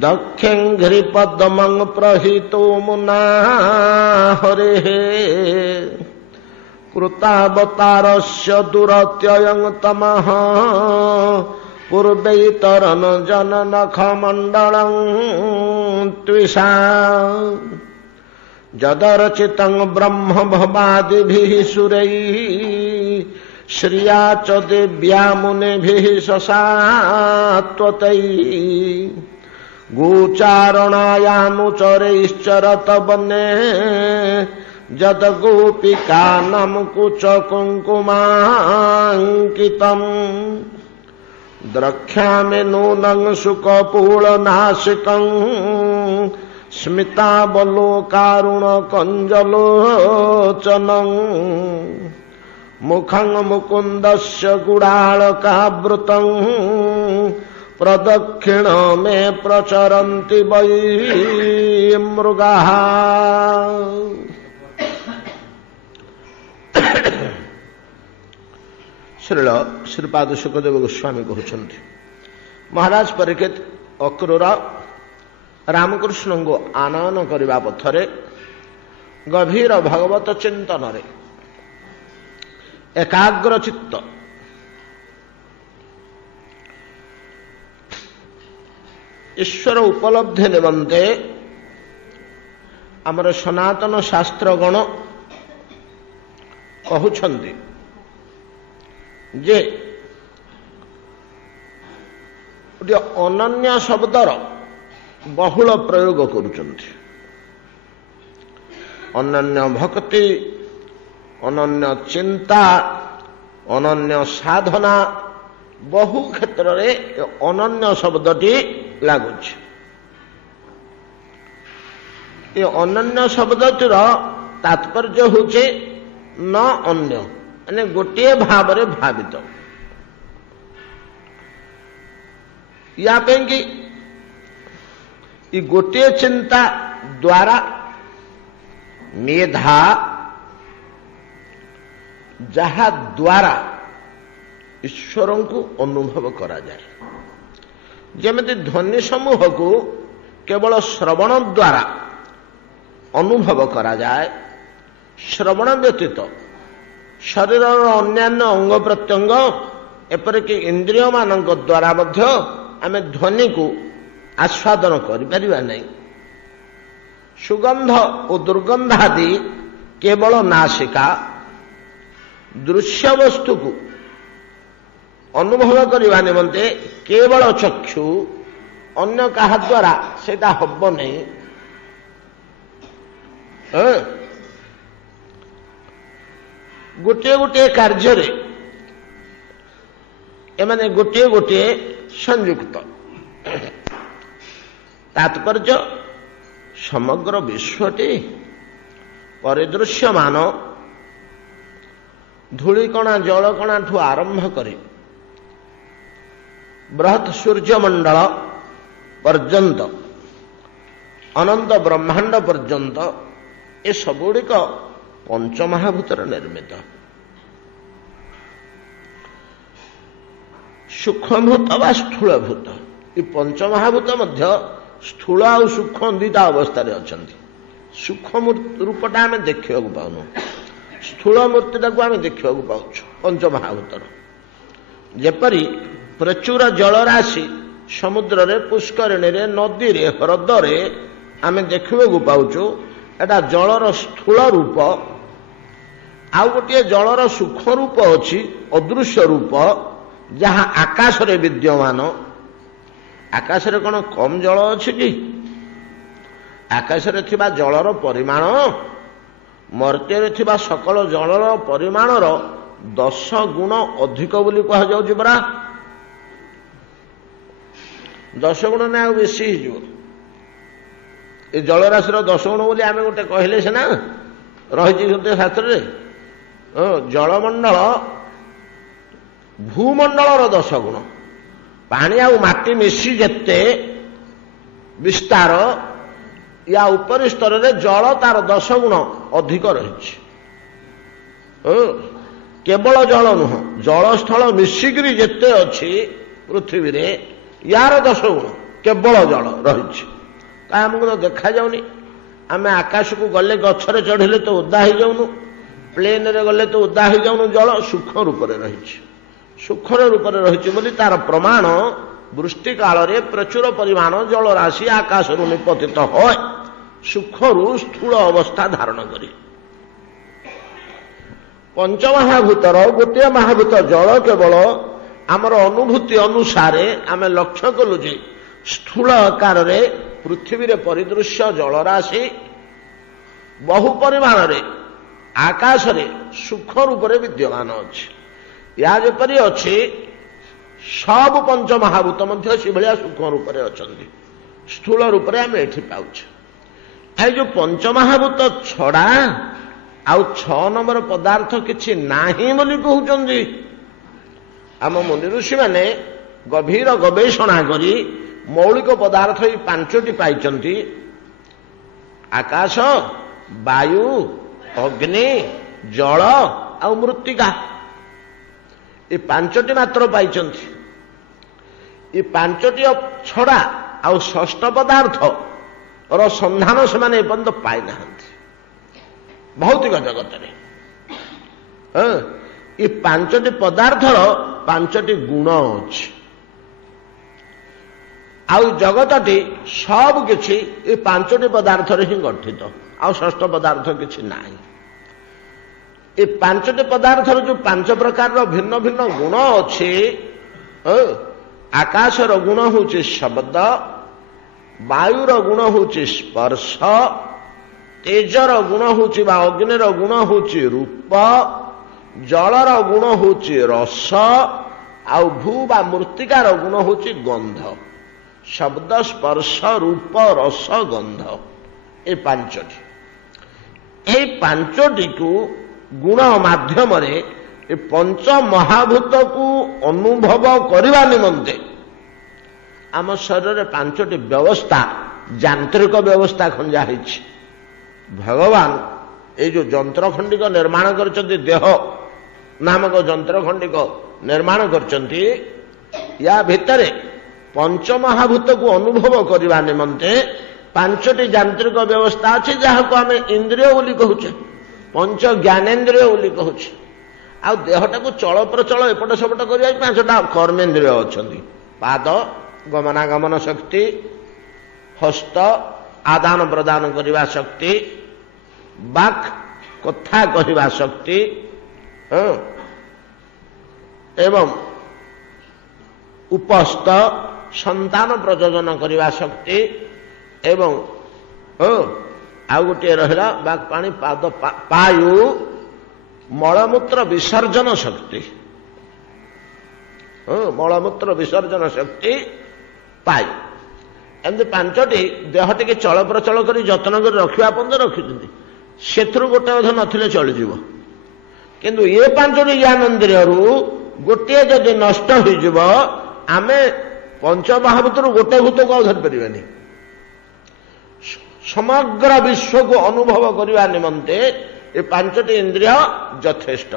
दक्षिङ्घ्रिपद्मं प्रहितो मुना हरेः कृतावतारस्य दुरत्ययं तमः पूर्वैतरन् जननखमण्डलं त्विषा यदर्चितं ब्रह्म भवादिभिः सुरैः श्रिया च दिव्या मुनिभिः ससात्वतैः गोचारणायानुचरैश्चरत वने जदगोपिकानां कुच कुङ्कुमाङ्कितम् द्रक्ष्यामि नूनं शुकपूर्णनासिकं स्मितावलोकारुणकञ्जलोचनं मुखं मुकुन्दस्य गुडालकावृतं प्रदक्षिण मे प्रचरन्ति वै मृगाः। श्रीपाद सुखदेव गोस्वामी कहते महाराज परीक्षित अक्रूर रामकृष्ण को आनयन करने पथरे गभीर भगवत चिंतन एकाग्र चित्त ईश्वर उपलब्धि निमंते आमर सनातन शास्त्रगण कहउछन्ति जे गोटे अनन्य शब्दर बहुल प्रयोग करुचन्ति। अनन्य भक्ति, अनन्य चिंता, अनन्य साधना बहु क्षेत्र में अनन्य शब्दटी लगुच। ये अनन्य शब्दटीर तात्पर्य होचे न अन्य माने गोटे भाव रे भावित। या कि गोटे चिंता द्वारा मेधा जहा द्वारा ईश्वर को अनुभव करा जाए। जेमती ध्वनि समूह को केवल श्रवण द्वारा अनुभव करा जाए, श्रवण व्यतीत शरीर अन्यान्य अंग प्रत्यंग एपरिक इंद्रिय मान द्वारा आम ध्वनि को आस्वादन करिपारिबा नहीं। सुगंध और दुर्गंध आदि केवल नासिका, दृश्य वस्तु को अनुभव करने निमंते केवल चक्षु, अन्य कहा द्वारा सेटा हब नहीं। गोटे गोटे कार्य एमाने गोटे गोटे संयुक्त। तात्पर्य समग्र विश्वटी परिदृश्यमान धूलिकणा जलकणा ठू आरंभ करी बृहत सूर्यमंडल पर्यंत अनंत ब्रह्मांड पर्यंत ये सबुड़िक पंचमहाभूतर निर्मित। सूक्ष्मभूत व स्थूलभूत ये पंचमहाभूत मध्य स्थूल और सूक्ष्म दुईटा अवस्था अच्छा। सूक्ष्म रूपटा आम देखा पाऊन, स्थूल मूर्तिटा को आम देखा पाऊँ पंचमहाभूतर। जेपरी प्रचुर जलराशि समुद्र रे, पुष्करिणी रे, नदी रे, ह्रद रे आम देखा पाऊँ एटा जलर स्थूल रूप। आउ गोटे जलर सूक्ष्म रूप अच्छी अदृश्य रूप जहाँ आकाश रे विद्यमान। आकाश रे कौन कम जल अच्छी कि? आकाश रे थिबा जलर परिमाण मर्त्य रे थिबा सकल जलर परिमाणर 10 गुण अधिक बोली कह जाउछि परा। 10 गुण ना बेसी हो ये जलराशि 10 गुण बोली आम गोटे कहले सीना रही शास्त्र रे। जलमंडल भूमंडल 10 गुण, पानी आ माटी मिशी जेते विस्तार या ऊपर स्तर रे जल तार 10 गुण अधिक रही। केवल जल नुह, जल स्थल मिशिकी जेते अच्छी पृथ्वी रे यार 10 गुण କେବଳ ଜଳ ରହିଛି। କାହିଁ ଆମକୁ ତ ଦେଖାଯାଉନି। ଆମେ ଆକାଶକୁ ଗଲେ ଗଛରେ ଚଢ଼ିଲେ ତ ଓଦା ହେଇଯାଉନୁ, ପ୍ଲେନରେ ଗଲେ ତ ଓଦା ହେଇଯାଉନୁ। ଜଳ ସୂକ୍ଷ୍ମ ରୂପରେ ରହିଛି। ସୂକ୍ଷ୍ମ ରୂପରେ ରହିଛି ବୋଲି ତାର ପ୍ରମାଣ ବୃଷ୍ଟି କାଳରେ ପ୍ରଚୁର ପରିମାଣ ଜଳରାଶି ଆକାଶରୁ ନିପତିତ হয় ସୂକ୍ଷ୍ମରୁ ସ୍ଥୂଳ ଅବସ୍ଥା ଧାରଣ କରି। ପଞ୍ଚମହାଭୂତର ଗୋଟିଏ ମହାଭୂତ ଜଳ କେବଳ ଆମର ଅନୁଭୂତି ଅନୁସାରେ ଆମେ ଲକ୍ଷ୍ୟ କଲୁ ଯେ ସ୍ଥୂଳ ଆକାରରେ ପୃଥିବୀରେ ପରିଦୃଶ୍ୟ ଜଳରାଶି ବହୁ ପରିମାଣରେ ଆକାଶରେ ସୂକ୍ଷ୍ମ ରୂପରେ ବିଦ୍ୟମାନ ଅଛି। ଏହା ଯେପରି ଅଛି ସବୁ ପଞ୍ଚମହାଭୂତ ମଧ୍ୟ ସେଭଳିଆ ସୂକ୍ଷ୍ମ ରୂପରେ ଅଛନ୍ତି। ସ୍ଥୂଳ ରୂପରେ ଆମେ ଏଠି ପାଉଛେ। ଏ ଯୋଉ ପଞ୍ଚମହାଭୂତ ଛଡ଼ା ଆଉ 6 ନମ୍ବର ପଦାର୍ଥ କିଛି ନାହିଁ ବୋଲି କହୁଛନ୍ତି। ଆମ ମୁନି ଋଷିମାନେ ଗଭୀର ଗବେଷଣା କରି ମୌଳିକ ପଦାର୍ଥ ଏଇ 5ଟି ପାଇଛନ୍ତି। ଆକାଶ, ବାୟୁ, ଅଗ୍ନି, ଜଳ ଆଉ ମୃତ୍ତିକା। ଏ 5ଟି ମାତ୍ର ପାଇଛନ୍ତି। ଏ 5ଟି ଛଡ଼ା ଆଉ ଷଷ୍ଠ ପଦାର୍ଥର ସନ୍ଧାନ ସେମାନେ ଏପର୍ଯ୍ୟନ୍ତ ପାଇନାହାନ୍ତି ଭୌତିକ ଜଗତରେ। ଏ 5ଟି ପଦାର୍ଥର 5ଟି ଗୁଣ ଅଛି। ଆଉ ଜଗତଟି ସବୁ କିଛି ଏ 5ଟି ପଦାର୍ଥରେ ହିଁ ଗଠିତ। ଆଉ ଷଷ୍ଠ ପଦାର୍ଥ କିଛି ନାହିଁ। ଏ 5ଟି ପଦାର୍ଥର ଯୋଉ 5 ପ୍ରକାରର ଭିନ୍ନ ଭିନ୍ନ ଗୁଣ ଅଛି, ଆକାଶର ଗୁଣ ହେଉଛି ଶବ୍ଦ, ବାୟୁର ଗୁଣ ହେଉଛି ସ୍ପର୍ଶ, ତେଜର ଗୁଣ ହେଉଛି ବା ଅଗ୍ନିର ଗୁଣ ହେଉଛି ରୂପ, ଜଳର ଗୁଣ ହେଉଛି ରସ, ଆଉ ଭୂ ବା ମୃତ୍ତିକାର ଗୁଣ ହେଉଛି ଗନ୍ଧ। ଶବ୍ଦ, ସ୍ପର୍ଶ, ରୂପ, ରସ, ଗନ୍ଧ, ଏ 5ଟି। এই 5ଟିକୁ ଗୁଣ ମାଧ୍ୟମରେ ଏ ପଞ୍ଚମହାଭୂତକୁ ଅନୁଭବ କରିବା ନିମନ୍ତେ ଆମ ଶରୀରରେ 5ଟି ବ୍ୟବସ୍ଥା, ଯାନ୍ତ୍ରିକ ବ୍ୟବସ୍ଥା ଖଞ୍ଜା ହେଇଛି। ଭଗବାନ ଏଇ ଯୋଉ ଯନ୍ତ୍ରଖଣ୍ଡିକ ନିର୍ମାଣ କରିଛନ୍ତି, ଦେହ ନାମକ ଯନ୍ତ୍ରଖଣ୍ଡିକ ନିର୍ମାଣ କରିଛନ୍ତି, ୟା ଭିତରେ ପଞ୍ଚମହାଭୂତକୁ ଅନୁଭବ କରିବା ନିମନ୍ତେ 5ଟି ଯାନ୍ତ୍ରିକ ବ୍ୟବସ୍ଥା ଅଛି, ଯାହାକୁ ଆମେ ଇନ୍ଦ୍ରିୟ ବୋଲି କହୁଛେ, ପଞ୍ଚ ଜ୍ଞାନେନ୍ଦ୍ରିୟ ବୋଲି କହୁଛେ। ଆଉ ଦେହଟାକୁ ଚଳପ୍ରଚଳ ଏପଟ ସେପଟ କରିବା 5ଟା କର୍ମେନ୍ଦ୍ରିୟ ଅଛନ୍ତି। ପାଦ ଗମନାଗମନ ଶକ୍ତି, ହସ୍ତ ଆଦାନ ପ୍ରଦାନ କରିବା ଶକ୍ତି, ବାକ୍ କଥା କହିବା ଶକ୍ତି, ଏବଂ ଉପସ୍ଥ ସନ୍ତାନ ପ୍ରଯୋଜନ କରିବା ଶକ୍ତି, ଏବଂ ଆଉ ଗୋଟିଏ ରହିଲା ବାକ୍ ପାଣି ପାଦ ପାୟୁ ମଳମୂତ୍ର ବିସର୍ଜନ ଶକ୍ତି। ମଳମୂତ୍ର ବିସର୍ଜନ ଶକ୍ତି ପାୟୁ। ଏମିତି 5ଟି ଦେହ ଟିକେ ଚଳପ୍ରଚଳ କରି ଯତ୍ନ କରି ରଖିବା ପର୍ଯ୍ୟନ୍ତ ରଖିଛନ୍ତି। ସେଥିରୁ ଗୋଟେ ଅଧେ ନଥିଲେ ଚଳିଯିବ। କିନ୍ତୁ ଏ 5ଟି ଜ୍ଞାନେନ୍ଦ୍ରିୟରୁ ଗୋଟିଏ ଯଦି ନଷ୍ଟ ହୋଇଯିବ, ଆମେ ପଞ୍ଚମହାଭୂତରୁ ଗୋଟେ ଭୂତକୁ ଆଉ ଧରିପାରିବାନି। ସମଗ୍ର ବିଶ୍ୱକୁ ଅନୁଭବ କରିବା ନିମନ୍ତେ ଏ 5ଟି ଇନ୍ଦ୍ରିୟ ଯଥେଷ୍ଟ।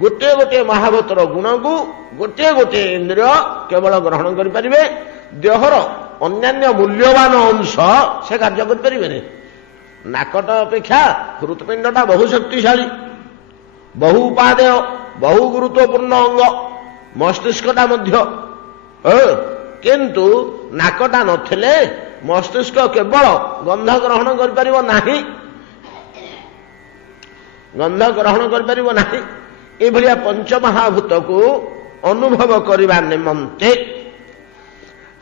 ଗୋଟିଏ ଗୋଟିଏ ମହାଭୂତର ଗୁଣକୁ ଗୋଟିଏ ଗୋଟିଏ ଇନ୍ଦ୍ରିୟ କେବଳ ଗ୍ରହଣ କରିପାରିବେ। ଦେହର ଅନ୍ୟାନ୍ୟ ମୂଲ୍ୟବାନ ଅଂଶ ସେ କାର୍ଯ୍ୟ କରିପାରିବେନି। ନାକଟ ଅପେକ୍ଷା ହୃତ୍ପିଣ୍ଡଟା ବହୁ ଶକ୍ତିଶାଳୀ, ବହୁ ଉପାଦେୟ, ବହୁ ଗୁରୁତ୍ୱପୂର୍ଣ୍ଣ ଅଙ୍ଗ, ମସ୍ତିଷ୍କଟା ମଧ୍ୟ। କିନ୍ତୁ ନାକଟା ନଥିଲେ ମସ୍ତିଷ୍କ କେବଳ ଗନ୍ଧ ଗ୍ରହଣ କରିପାରିବ ନାହିଁ, ଗନ୍ଧ ଗ୍ରହଣ କରିପାରିବ ନାହିଁ। ଏଭଳିଆ ପଞ୍ଚମହାଭୂତକୁ ଅନୁଭବ କରିବା ନିମନ୍ତେ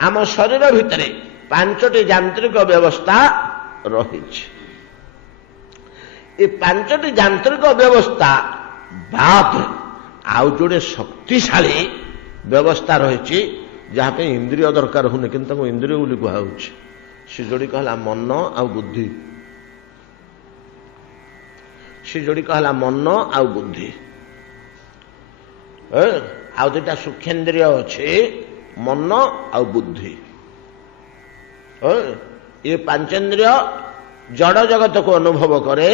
ଆମ ଶରୀର ଭିତରେ 5ଟି ଯାନ୍ତ୍ରିକ ବ୍ୟବସ୍ଥା ରହିଛି। ଏ 5ଟି ଯାନ୍ତ୍ରିକ ବ୍ୟବସ୍ଥା ବାଦ ଆଉ ଯୋଡ଼େ ଶକ୍ତିଶାଳୀ ବ୍ୟବସ୍ଥା ରହିଛି, ଯାହା ପାଇଁ ଇନ୍ଦ୍ରିୟ ଦରକାର ହଉନି, କିନ୍ତୁ ତାଙ୍କୁ ଇନ୍ଦ୍ରିୟ ବୋଲି କୁହାଯାଉଛି। ସେ ଯୋଡ଼ିକ ହେଲା ମନ ଆଉ ବୁଦ୍ଧି। ସେ ଯୋଡ଼ିକ ହେଲା ମନ ଆଉ ବୁଦ୍ଧି। ଆଉ 2ଟା ସୂକ୍ଷ୍ମେନ୍ଦ୍ରିୟ ଅଛି, ମନ ଆଉ ବୁଦ୍ଧି। ଏ 5ଇନ୍ଦ୍ରିୟ ଜଡ଼ ଜଗତକୁ ଅନୁଭବ କରେ।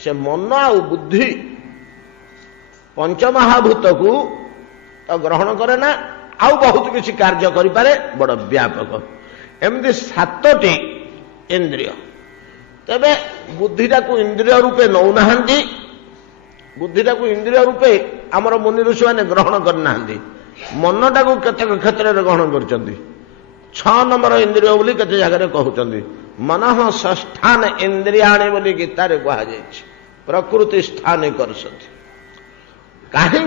ସେ ମନ ଆଉ ବୁଦ୍ଧି ପଞ୍ଚମହାଭୂତକୁ ତ ଗ୍ରହଣ କରେ ନା, ଆଉ ବହୁତ କିଛି କାର୍ଯ୍ୟ କରିପାରେ, ବଡ଼ ବ୍ୟାପକ। एमती 7टी इंद्रिय। तेबे बुद्धिटा को इंद्रिय रूपे नौना, बुद्धिटा को इंद्रिय रूपे आमर मुनि ऋषि मैंने ग्रहण करना, मनटा को केतेक क्षेत्र में ग्रहण कर 6 नंबर इंद्रिय बोली केते जगह कहते मन षष्ठान इंद्रियाणी बोली गीतारे कहुई प्रकृति स्थान करसति। कहीं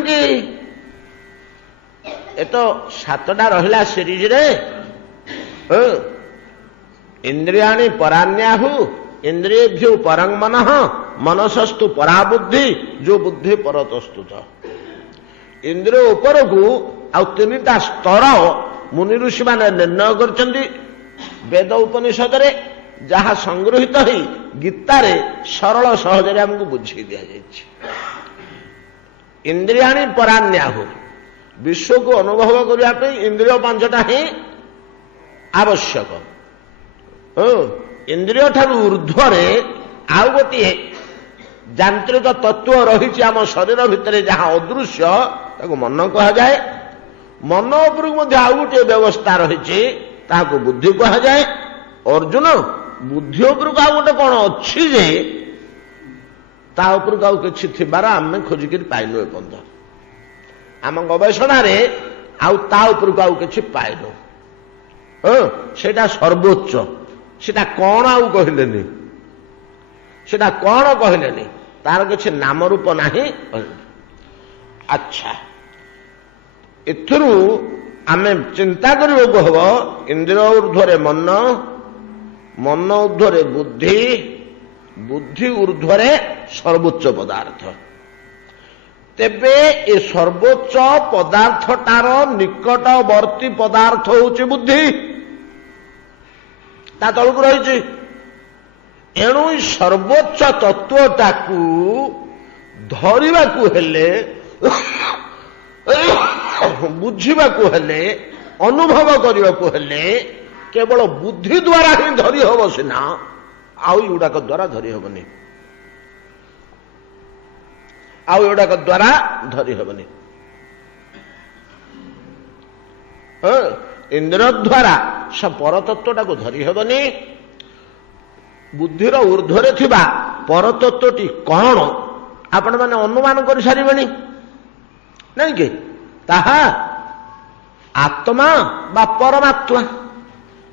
ए तो 7टा रहा सीरीज रे इंद्रियाणी परान्याहु इंद्रियेभ्यो परं मनः मनसस्तु पराबुद्धि जो बुद्धि परतस्तुत। इंद्रिय ऊपर को आउ 3टा स्तर मुनि ऋषि माने निर्णय करछन्ति वेद उपनिषद रे जहा संग्रहित ही गीतारे सरल सहज रे हमको बुझी दिया जायछि। इंद्रियाणी परान्याहु विश्व को अनुभव करिया पे इंद्रिय 5टा ही आवश्यक। इंद्रिय ठारू ऊर्ध्वरे आउ गोटे यांत्रिक तत्व रही आम शरीर भितर जहाँ अदृश्य ताको मन कह जाए। मन उपरକୁ ମଧ୍ୟ ଆଉ ଗୋଟିଏ ବ୍ୟବସ୍ଥା ରହିଛି ତାହାକୁ ବୁଦ୍ଧି କୁହାଯାଏ। अर्जुन बुद्धि उपरକୁ ଆଉ ଗୋଟେ କ'ଣ ଅଛି ଯେ ତା ଉପରକୁ ଆଉ କିଛି ଥିବାର ଆମେ ଖୋଜିକିରି ପାଇଲୁ। ଏପର୍ଯ୍ୟନ୍ତ ଆମ ଗବେଷଣାରେ ଆଉ ତା ଉପରକୁ ଆଉ କିଛି ପାଇଲୁ। ସେଇଟା ସର୍ବୋଚ୍ଚ। ସେଟା କ'ଣ ଆଉ କହିଲେନି, ସେଟା କ'ଣ କହିଲେନି, ତାର କିଛି ନାମ ରୂପ ନାହିଁ। ଆଚ୍ଛା, ଏଥିରୁ ଆମେ ଚିନ୍ତା କରିବାକୁ ହେବ ଇନ୍ଦ୍ରିୟ ଊର୍ଧ୍ୱରେ ମନ, ମନ ଊର୍ଧ୍ୱରେ ବୁଦ୍ଧି, ବୁଦ୍ଧି ଊର୍ଧ୍ୱରେ ସର୍ବୋଚ୍ଚ ପଦାର୍ଥ। ତେବେ ଏ ସର୍ବୋଚ୍ଚ ପଦାର୍ଥଟାର ନିକଟବର୍ତ୍ତୀ ପଦାର୍ଥ ହେଉଛି ବୁଦ୍ଧି, ତା ତଳକୁ ରହିଛି। ଏଣୁ ସର୍ବୋଚ୍ଚ ତତ୍ତ୍ୱଟାକୁ ଧରିବାକୁ ହେଲେ, ବୁଝିବାକୁ ହେଲେ, ଅନୁଭବ କରିବାକୁ ହେଲେ କେବଳ ବୁଦ୍ଧି ଦ୍ୱାରା ହିଁ ଧରି ହେବ ସିନା, ଆଉ ଏଗୁଡାକ ଦ୍ୱାରା ଧରି ହେବନି, ଆଉ ଏଗୁଡାକ ଦ୍ୱାରା ଧରି ହେବନି। ଇନ୍ଦ୍ରିୟ ଦ୍ୱାରା ସେ ପରତତ୍ତ୍ୱଟାକୁ ଧରି ହେବନି। ବୁଦ୍ଧିର ଊର୍ଧ୍ୱରେ ଥିବା ପରତତ୍ତ୍ୱଟି କ'ଣ ଆପଣମାନେ ଅନୁମାନ କରିସାରିବେଣି ନାଇଁ କି? ତାହା ଆତ୍ମା ବା ପରମାତ୍ମା।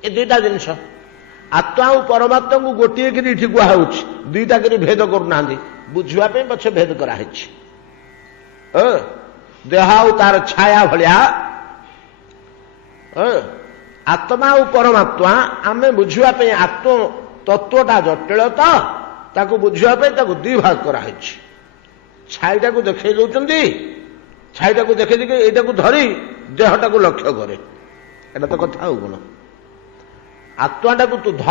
ଏ 2ଟା ଜିନିଷ। ଆତ୍ମା ଆଉ ପରମାତ୍ମାକୁ ଗୋଟିଏ କରି ଏଠି କୁହାଯାଉଛି, 2ଟା କରି ଭେଦ କରୁନାହାନ୍ତି। ବୁଝିବା ପାଇଁ ପଛେ ଭେଦ କରାହେଇଛି। ଦେହ ଆଉ ତାର ଛାୟା ଭଳିଆ ଆତ୍ମା ଆଉ ପରମାତ୍ମା ଆମେ ବୁଝିବା ପାଇଁ ଆତ୍ମ ତତ୍ତ୍ୱଟା ଜଟିଳ ତ ତାକୁ ବୁଝିବା ପାଇଁ ତାକୁ 2 ଭାଗ କରାହେଇଛି। ଛାଇଟାକୁ ଦେଖେଇ ଦଉଛନ୍ତି, ଛାଇଟାକୁ ଦେଖେଇ ଦେଇକି ଏଇଟାକୁ ଧରି ଦେହଟାକୁ ଲକ୍ଷ୍ୟ କରେ। ଏଟା ତ କଥା ଆଉ କ'ଣ? ଆତ୍ମାଟାକୁ ତୁ ଧ,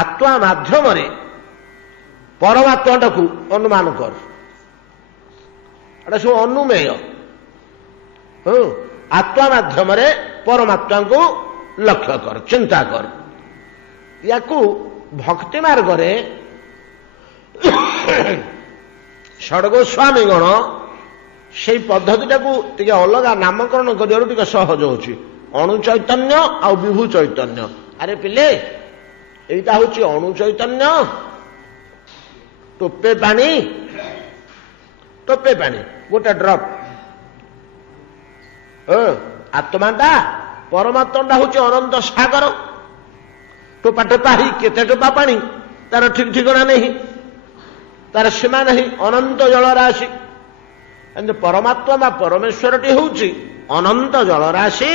ଆତ୍ମା ମାଧ୍ୟମରେ ପରମାତ୍ମାଟାକୁ ଅନୁମାନ କର। ଏଟା ସବୁ ଅନୁମେୟ। ଆତ୍ମା ମାଧ୍ୟମରେ ପରମାତ୍ମାଙ୍କୁ ଲକ୍ଷ୍ୟ କର, ଚିନ୍ତା କର। ୟାକୁ ଭକ୍ତି ମାର୍ଗରେ ଷଡ଼ଗୋସ୍ୱାମୀଗଣ ସେଇ ପଦ୍ଧତିଟାକୁ ଟିକେ ଅଲଗା ନାମକରଣ କରିବାରୁ ଟିକେ ସହଜ ହେଉଛି। ଅଣୁ ଚୈତନ୍ୟ ଆଉ ବିଭୁ ଚୈତନ୍ୟ। ଆରେ ପିଲେ, ଏଇଟା ହେଉଛି ଅଣୁ ଚୈତନ୍ୟ, ଟୋପେ ପାଣି, ଟୋପେ ପାଣି, ଗୋଟେ ଡ୍ରପ୍। ଆତ୍ମାଟା, ପରମାତ୍ମାଟା ହେଉଛି ଅନନ୍ତ ସାଗର। ଟୋପା ଟୋପା ହେଇ କେତେ ଟୋପା ପାଣି ତାର ଠିକ ଠିକଣା ନାହିଁ, ତାର ସୀମା ନାହିଁ, ଅନନ୍ତ ଜଳରାଶି। କିନ୍ତୁ ପରମାତ୍ମା ବା ପରମେଶ୍ୱରଟି ହେଉଛି ଅନନ୍ତ ଜଳରାଶି,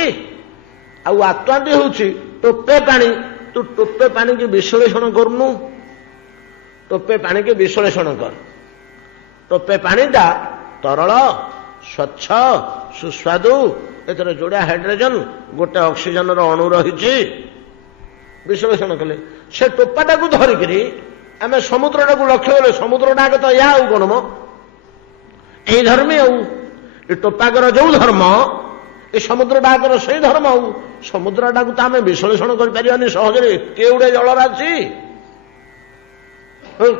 ଆଉ ଆତ୍ମାଟି ହେଉଛି ଟୋପେ ପାଣି। ତୁ ଟୋପେ ପାଣିକି ବିଶ୍ଳେଷଣ କରୁନୁ, ଟୋପେ ପାଣିକି ବିଶ୍ଳେଷଣ କର। ଟୋପେ ପାଣିଟା ତରଳ, ସ୍ୱଚ୍ଛ, ସୁସ୍ୱାଦୁ, ଏଥିରେ ଯୋଡ଼ିଏ ହାଇଡ୍ରୋଜେନ, ଗୋଟେ ଅକ୍ସିଜେନର ଅଣୁ ରହିଛି। ବିଶ୍ଳେଷଣ କଲେ ସେ ଟୋପାଟାକୁ ଧରିକିରି ଆମେ ସମୁଦ୍ରଟାକୁ ଲକ୍ଷ୍ୟ କଲେ, ସମୁଦ୍ରଟା ଆଗ ତ ଏହା ଆଉ କ'ଣ ମ, ଏଇ ଧର୍ମୀ ଆଉ। ଏ ଟୋପାକର ଯୋଉ ଧର୍ମ, ଏ ସମୁଦ୍ରଟା ଆଗର ସେଇ ଧର୍ମ ଆଉ। ସମୁଦ୍ରଟାକୁ ତ ଆମେ ବିଶ୍ଳେଷଣ କରିପାରିବାନି ସହଜରେ, ଏତେ ଗୁଡ଼େ ଜଳରାଶି।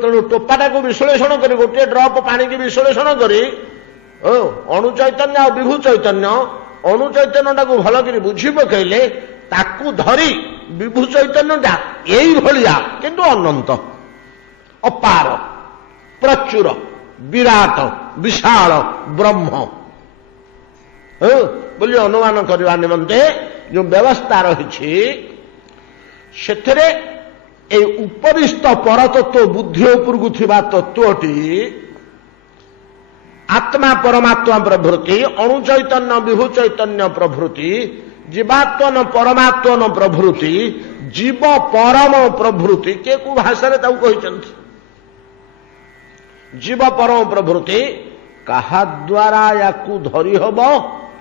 ତେଣୁ ଟୋପାଟାକୁ ବିଶ୍ଳେଷଣ କରି, ଗୋଟିଏ ଡ୍ରପ ପାଣିକି ବିଶ୍ଳେଷଣ କରି, ଅଣୁ ଚୈତନ୍ୟ ଆଉ ବିଭୁ ଚୈତନ୍ୟ ଅଣୁ ଚୈତନ୍ୟଟାକୁ ଭଲ କରି ବୁଝି ପକେଇଲେ ତାକୁ ଧରି ବିଭୁ ଚୈତନ୍ୟଟା ଏଇଭଳିଆ କିନ୍ତୁ ଅନନ୍ତ, ଅପାର, ପ୍ରଚୁର, ବିରାଟ, ବିଶାଳ ବ୍ରହ୍ମ ବୋଲି ଅନୁମାନ କରିବା ନିମନ୍ତେ ଯେଉଁ ବ୍ୟବସ୍ଥା ରହିଛି, ସେଥିରେ এই ଉପରିସ୍ଥ ପରତତ୍ଵ ବୁଦ୍ଧି ଉପରକୁ ଥିବା ତତ୍ଵଟି ଆତ୍ମା ପରମାତ୍ମା ପ୍ରଭୃତି, ଅଣୁ ଚୈତନ୍ୟ ବିଭୁ ଚୈତନ୍ୟ ପ୍ରଭୃତି, ଜୀବାତ୍ମନ ପରମାତ୍ମନ ପ୍ରଭୃତି, ଜୀବ ପରମ ପ୍ରଭୃତି, କିଏ କୋଉ ଭାଷାରେ ତାକୁ କହିଛନ୍ତି, ଜୀବ ପରମ ପ୍ରଭୃତି କାହା ଦ୍ୱାରା ୟାକୁ ଧରି ହବ?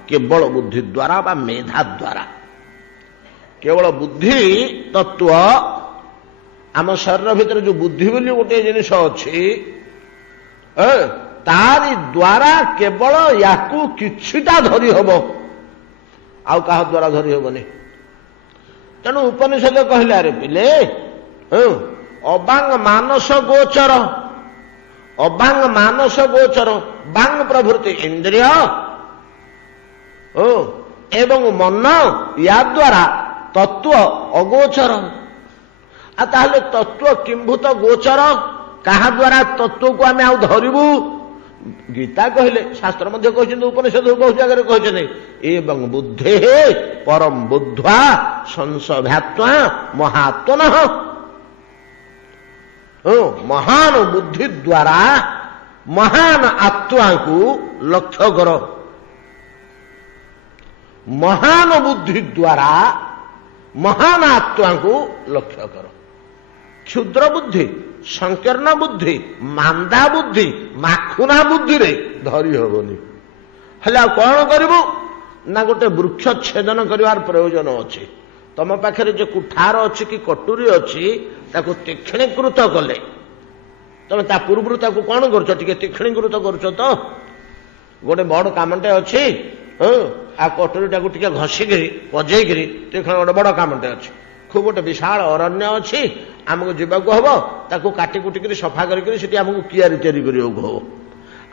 କେବଳ ବୁଦ୍ଧି ଦ୍ୱାରା ବା ମେଧା ଦ୍ୱାରା। କେବଳ ବୁଦ୍ଧି ତତ୍ଵ, ଆମ ଶରୀର ଭିତରେ ଯୋଉ ବୁଦ୍ଧି ବୋଲି ଗୋଟିଏ ଜିନିଷ ଅଛି, ତାରି ଦ୍ୱାରା କେବଳ ୟାକୁ କିଛିଟା ଧରି ହବ, ଆଉ କାହା ଦ୍ୱାରା ଧରି ହବନି। ତେଣୁ ଉପନିଷଦ କହିଲେ, ଆରେ ପିଲେ, ଅବାଙ୍ଗ ମାନସ ଗୋଚର, ଅବାଙ୍ଗ ମାନସ ଗୋଚର, ବାଙ୍ଗ ପ୍ରଭୃତି ଇନ୍ଦ୍ରିୟ ଏବଂ ମନ, ୟା ଦ୍ୱାରା ତତ୍ଵ ଅଗୋଚର। ଆଉ ତାହେଲେ ତତ୍ଵ କିମ୍ଭୂତ ଗୋଚର, କାହା ଦ୍ୱାରା ତତ୍ଵକୁ ଆମେ ଆଉ ଧରିବୁ? ଗୀତା କହିଲେ, ଶାସ୍ତ୍ର ମଧ୍ୟ କହିଛନ୍ତି, ଉପନିଷଦ ବହୁ ଜାଗାରେ କହିଛନ୍ତି, ଏବଂ ବୁଦ୍ଧେ ପରମ ବୁଦ୍ଧ୍ୱା ସଂସଭ୍ୟାତ୍ମା ମହାତ୍ମନଃ। ମହାନ ବୁଦ୍ଧି ଦ୍ୱାରା ମହାନ ଆତ୍ମାକୁ ଲକ୍ଷ୍ୟ କର। ମହାନ ବୁଦ୍ଧି ଦ୍ୱାରା ମହାନ ଆତ୍ମାକୁ ଲକ୍ଷ୍ୟ କର। କ୍ଷୁଦ୍ର ବୁଦ୍ଧି, ସଂକୀର୍ଣ୍ଣ ବୁଦ୍ଧି, ମାନ୍ଦା ବୁଦ୍ଧି, ମାଖୁନା ବୁଦ୍ଧିରେ ଧରି ହବନି। ହେଲେ ଆଉ କଣ କରିବୁ ନା, ଗୋଟେ ବୃକ୍ଷ ଛେଦନ କରିବାର ପ୍ରୟୋଜନ ଅଛି। ତମ ପାଖରେ ଯେ କୁଠାର ଅଛି କି କଟୁରୀ ଅଛି, ତାକୁ ତୀକ୍ଷ୍ଣୀକୃତ କଲେ, ତମେ ତା ପୂର୍ବରୁ ତାକୁ କଣ କରୁଛ? ଟିକେ ତୀକ୍ଷ୍ଣୀକୃତ କରୁଛ ତ। ଗୋଟେ ବଡ କାମଟେ ଅଛି, ଆଉ କଟୁରୀଟାକୁ ଟିକେ ଘଷିକିରି ପଜେଇକିରି ତୀକ୍ଷ୍ଣ, ଗୋଟେ ବଡ କାମଟେ ଅଛି, ଖୁବ ଗୋଟେ ବିଶାଳ ଅରଣ୍ୟ ଅଛି, ଆମକୁ ଯିବାକୁ ହବ, ତାକୁ କାଟି କୁଟିକିରି ସଫା କରିକିରି ସେଠି ଆମକୁ କିଆରି ତିଆରି କରିବାକୁ ହବ।